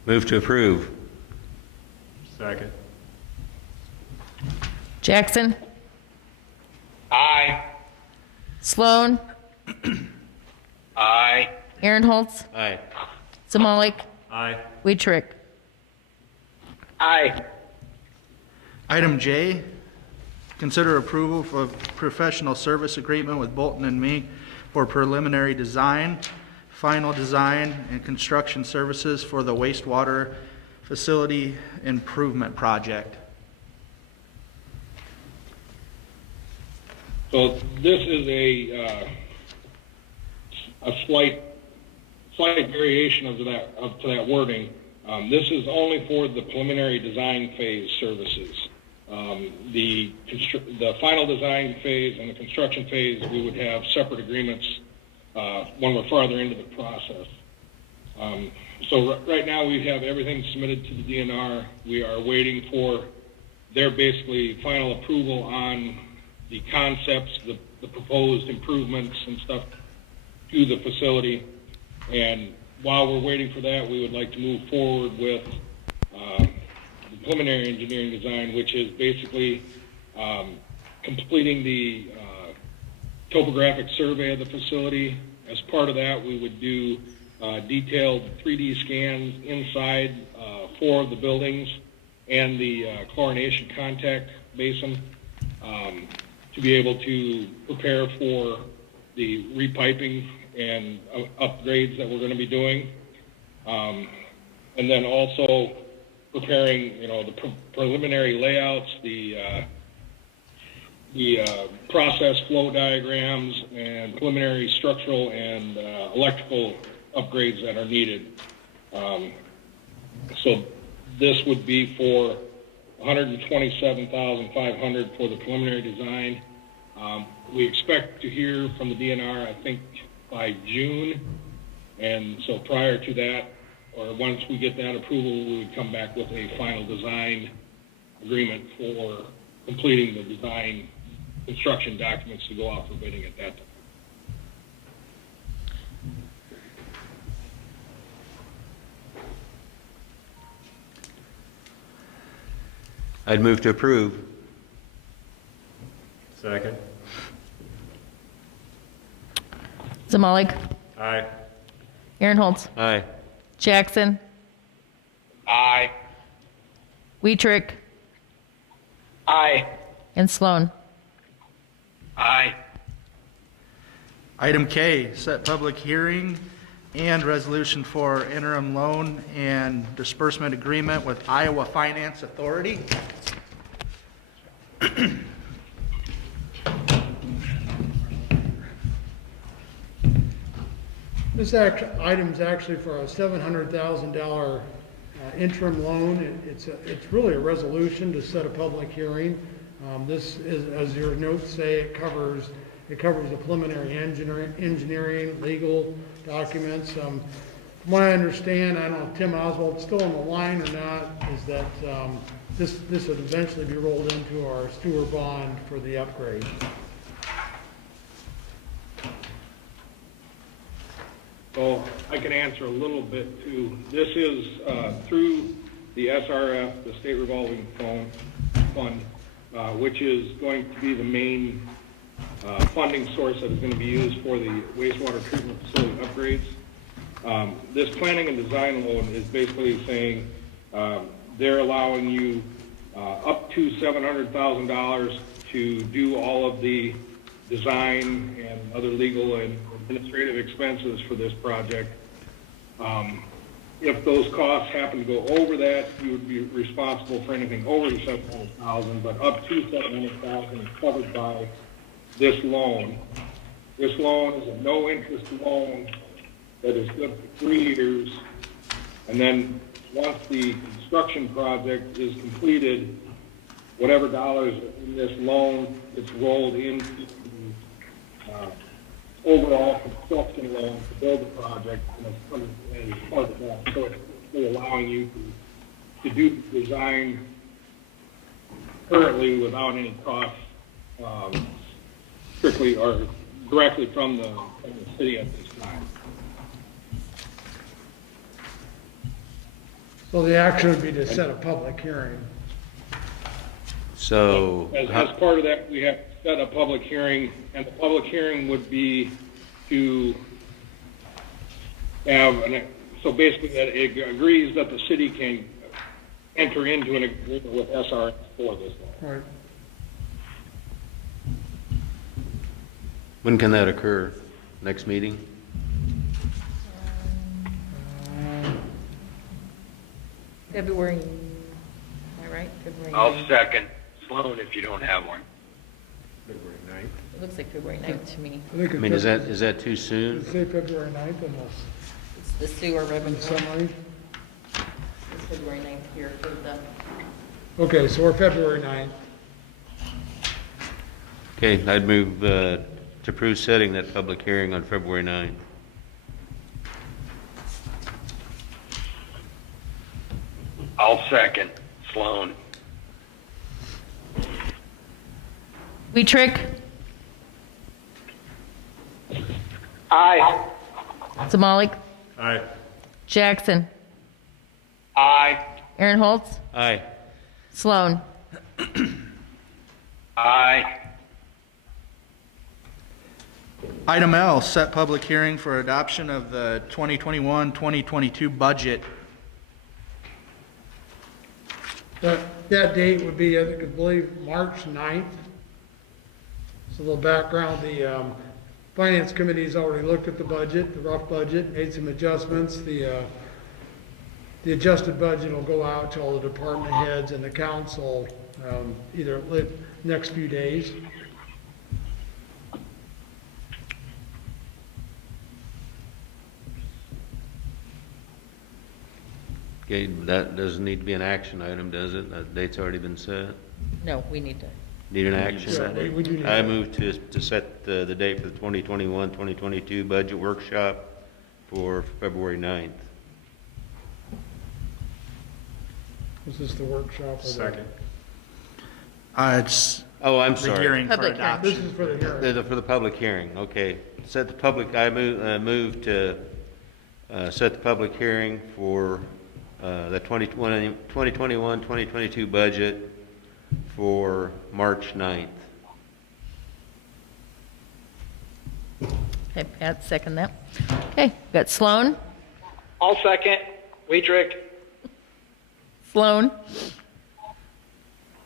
Move to approve. Second. Jackson, Aye. Sloan, Aye. Aaron Holtz, Aye. Zamalik, Aye. Weetrick. Aye. Item J, consider approval of professional service agreement with Bolton and Mink for preliminary design, final design and construction services for the wastewater facility improvement project. So this is a slight variation of that wording. This is only for the preliminary design phase services. The final design phase and the construction phase, we would have separate agreements when we're farther into the process. So right now we have everything submitted to the DNR. We are waiting for their basically final approval on the concepts, the proposed improvements and stuff to the facility. And while we're waiting for that, we would like to move forward with the preliminary engineering design, which is basically completing the topographic survey of the facility. As part of that, we would do detailed 3D scans inside 4 of the buildings and the chlorination contact basin to be able to prepare for the repiping and upgrades that we're going to be doing. And then also preparing, the preliminary layouts, the process flow diagrams, and preliminary structural and electrical upgrades that are needed. So this would be for $127,500 for the preliminary design. We expect to hear from the DNR, I think, by June. And so prior to that, or once we get that approval, we would come back with a final design agreement for completing the design construction documents to go out for bidding at that time. I'd move to approve. Second. Zamalik? Aye. Aaronholtz? Aye. Jackson? Aye. Weetrick? Aye. And Sloan? Aye. Item K, set public hearing and resolution for interim loan and disbursement agreement with Iowa Finance Authority. This item is actually for a $700,000 interim loan. It's really a resolution to set a public hearing. This is, as your notes say, it covers the preliminary engineering, legal documents. From what I understand, I don't know if Tim Oswald's still on the line or not, is that this would eventually be rolled into our sewer bond for the upgrade. So I can answer a little bit too. This is through the SRF, the State Revolving Fund, which is going to be the main funding source that is going to be used for the wastewater treatment facility upgrades. This planning and design loan is basically saying they're allowing you up to $700,000 to do all of the design and other legal and administrative expenses for this project. If those costs happen to go over that, you would be responsible for anything over the $700,000, but up to $700,000 is covered by this loan. This loan is a no-interest loan that is good for 3 years, and then once the construction project is completed, whatever dollars in this loan is rolled into the overall construction loan to build the project, as part of that. So it's really allowing you to do the design currently without any cost, strictly or directly from the city at this time. So the action would be to set a public hearing. So, As part of that, we have to set a public hearing, and the public hearing would be to have, so basically that it agrees that the city can enter into an agreement with SRF for this law. Right. when can that occur? Next meeting? February, am I right? February I'll 9th. second Sloan if you don't have one. February 9th. It looks like February 9th to me. I think I mean, is that too soon? Does it say February 9th in It's the sewer revenue. the summary? It's February 9th here for the, Okay, so we're February 9th. Okay, I'd move to approve setting that public hearing on February 9th. I'll second Sloan. Weetrick, Aye. Zamalik, Aye. Jackson, Aye. Aaron Holtz, Aye. Sloan. Aye. Item L, set public hearing for adoption of the 2021-2022 budget. That date would be, I think, I believe, March 9th. So a little background, the Finance Committee's already looked at the budget, the rough budget, made some adjustments. The adjusted budget will go out to all the department heads and the council either next few days. Okay, that doesn't need to be an action item, does it? That date's already been set? No, we need to. Need an action? Yeah, we do need I that. move to set the date for the 2021-2022 budget workshop for February 9th. Was this the workshop? Or Second. It's Oh, I'm the sorry. hearing for Public hearing. adoption. This is for the hearing. For the public hearing, okay. Set the public, I move to set the public hearing for the 2021-2022 budget for March 9th. Okay, Pat, second that. Okay, got Sloan, I'll second. Weetrick. Sloan,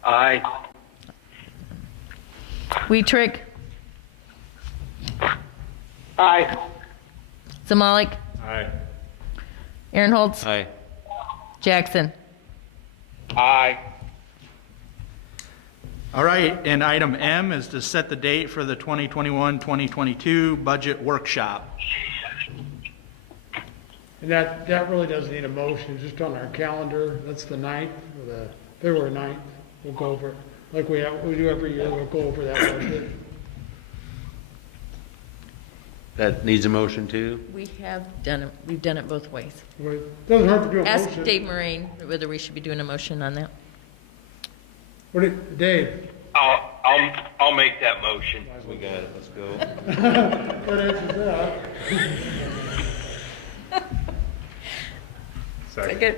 Aye. Weetrick, Aye. Zamalik, Aye. Aaron Holtz, Aye. Jackson. Aye. All right, and item M is to set the date for the 2021-2022 budget workshop. And that really doesn't need a motion, just on our calendar. That's the 9th, or the February 9th. We'll go over, like we do every year, we'll go over that budget. That needs a motion too? We have done it, we've done it both ways. Doesn't hurt to do a Ask motion. Dave Moraine whether we should be doing a motion on that. Dave? I'll make that motion. We got it, let's go. That answers that. Second.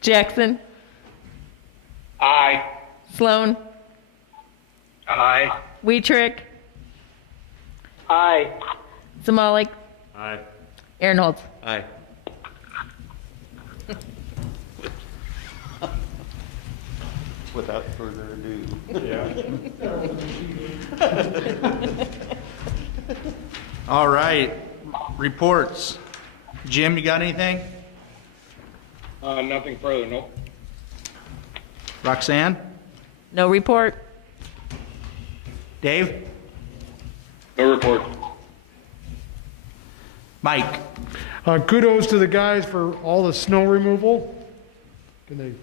Jackson, Aye. Sloan, Aye. Weetrick, Aye. Zamalik, Aye. Aaron Holtz. Aye. Without further ado. Yeah. All right, reports. Jim, you got anything? Nothing further, nope. Roxanne? No report. Dave? No report. Mike? Kudos to the guys for all the snow removal. Can they?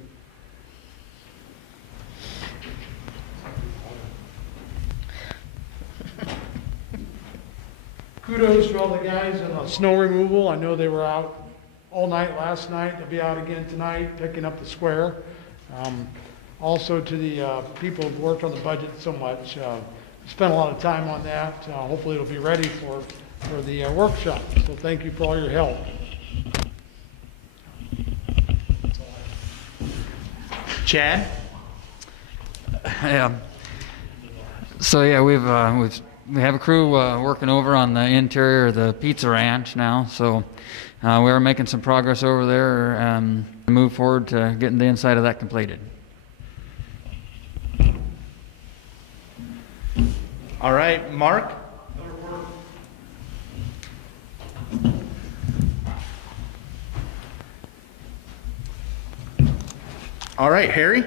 Kudos to all the guys in the snow removal. I know they were out all night last night. They'll be out again tonight, picking up the square. Also to the people who've worked on the budget so much. Spent a lot of time on that. Hopefully it'll be ready for the workshop. So thank you for all your help. Chad? Yeah. So yeah, we have a crew working over on the interior of the Pizza Ranch now. So we are making some progress over there and move forward to getting the inside of that completed. All right, Mark? All right, Harry?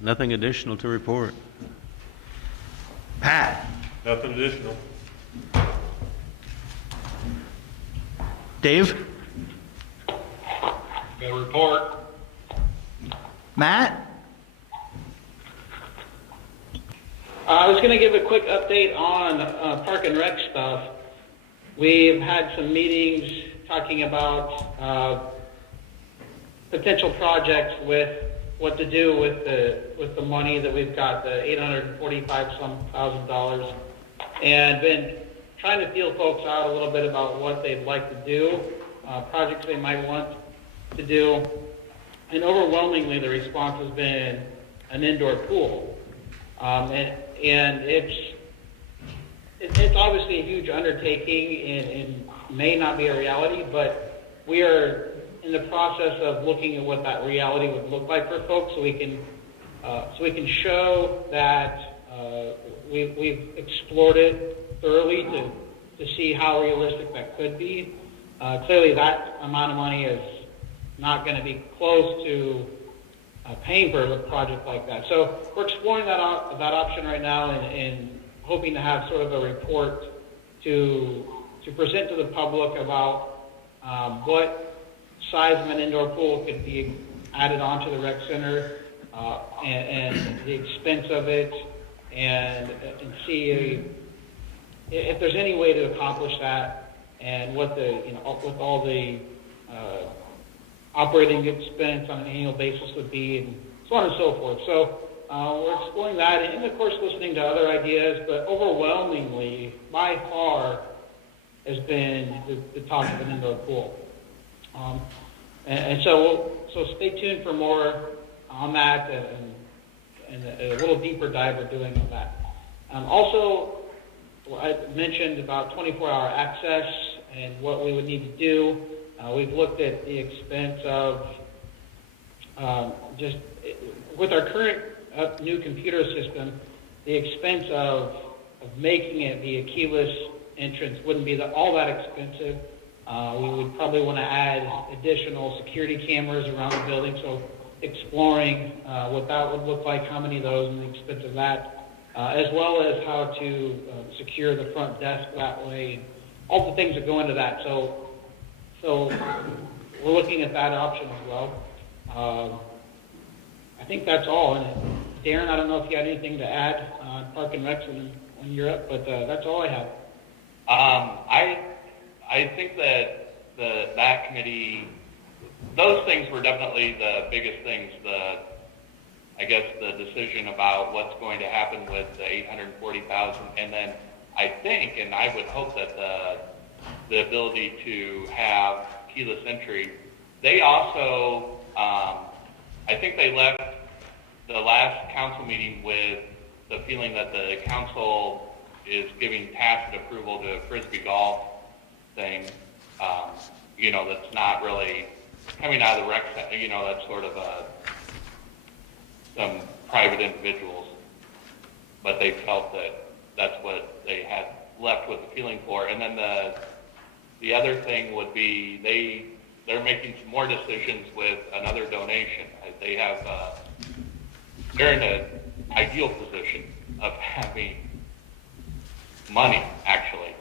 Nothing additional to report. Pat? Nothing additional. Dave? Got a report. Matt? I was going to give a quick update on Park and Rec stuff. We've had some meetings talking about potential projects with what to do with the money that we've got, the $845,000, and been trying to feel folks out a little bit about what they'd like to do, projects they might want to do, and overwhelmingly the response has been an indoor pool, and it's obviously a huge undertaking and may not be a reality, but we are in the process of looking at what that reality would look like for folks, so we can show that we've explored it thoroughly to see how realistic that could be. Clearly, that amount of money is not going to be close to paying for a project like that. So we're exploring that option right now and hoping to have sort of a report to present to the public about what size of an indoor pool could be added onto the rec center and the expense of it, and see if there's any way to accomplish that, and what with all the operating expense on an annual basis would be, and so on and so forth. So we're exploring that, and of course listening to other ideas, but overwhelmingly, by far, has been the talk of an indoor pool. And so stay tuned for more on that and a little deeper dive we're doing on that. Also, I mentioned about 24-hour access and what we would need to do. We've looked at the expense of just with our current new computer system, the expense of making it be a keyless entrance wouldn't be all that expensive. We would probably want to add additional security cameras around the building, so exploring what that would look like, how many of those, and the expense of that, as well as how to secure the front desk that way, and all the things that go into that. So we're looking at that option as well. I think that's all. And Darren, I don't know if you had anything to add on Park and Rec when you're up, but that's all I have. I think that that committee, those things were definitely the biggest things. I guess the decision about what's going to happen with the $840,000, and then I think, and I would hope that the ability to have keyless entry. They also, I think they left the last council meeting with the feeling that the council is giving tacit approval to a Frisbee golf thing, that's not really coming out of the rec center, that's sort of some private individuals, but they felt that that's what they had left with the feeling for. And then the other thing would be they're making some more decisions with another donation. They have, they're in an ideal position of having money, actually.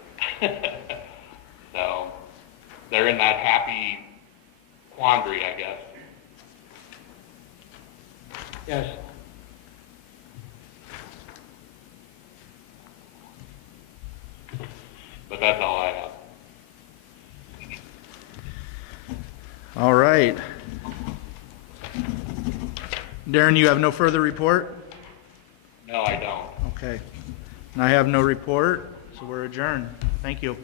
So they're in that happy quandary, I guess. Yes. But that's all I have. All right. Darren, you have no further report? No, I don't. Okay. And I have no report, so we're adjourned. Thank you.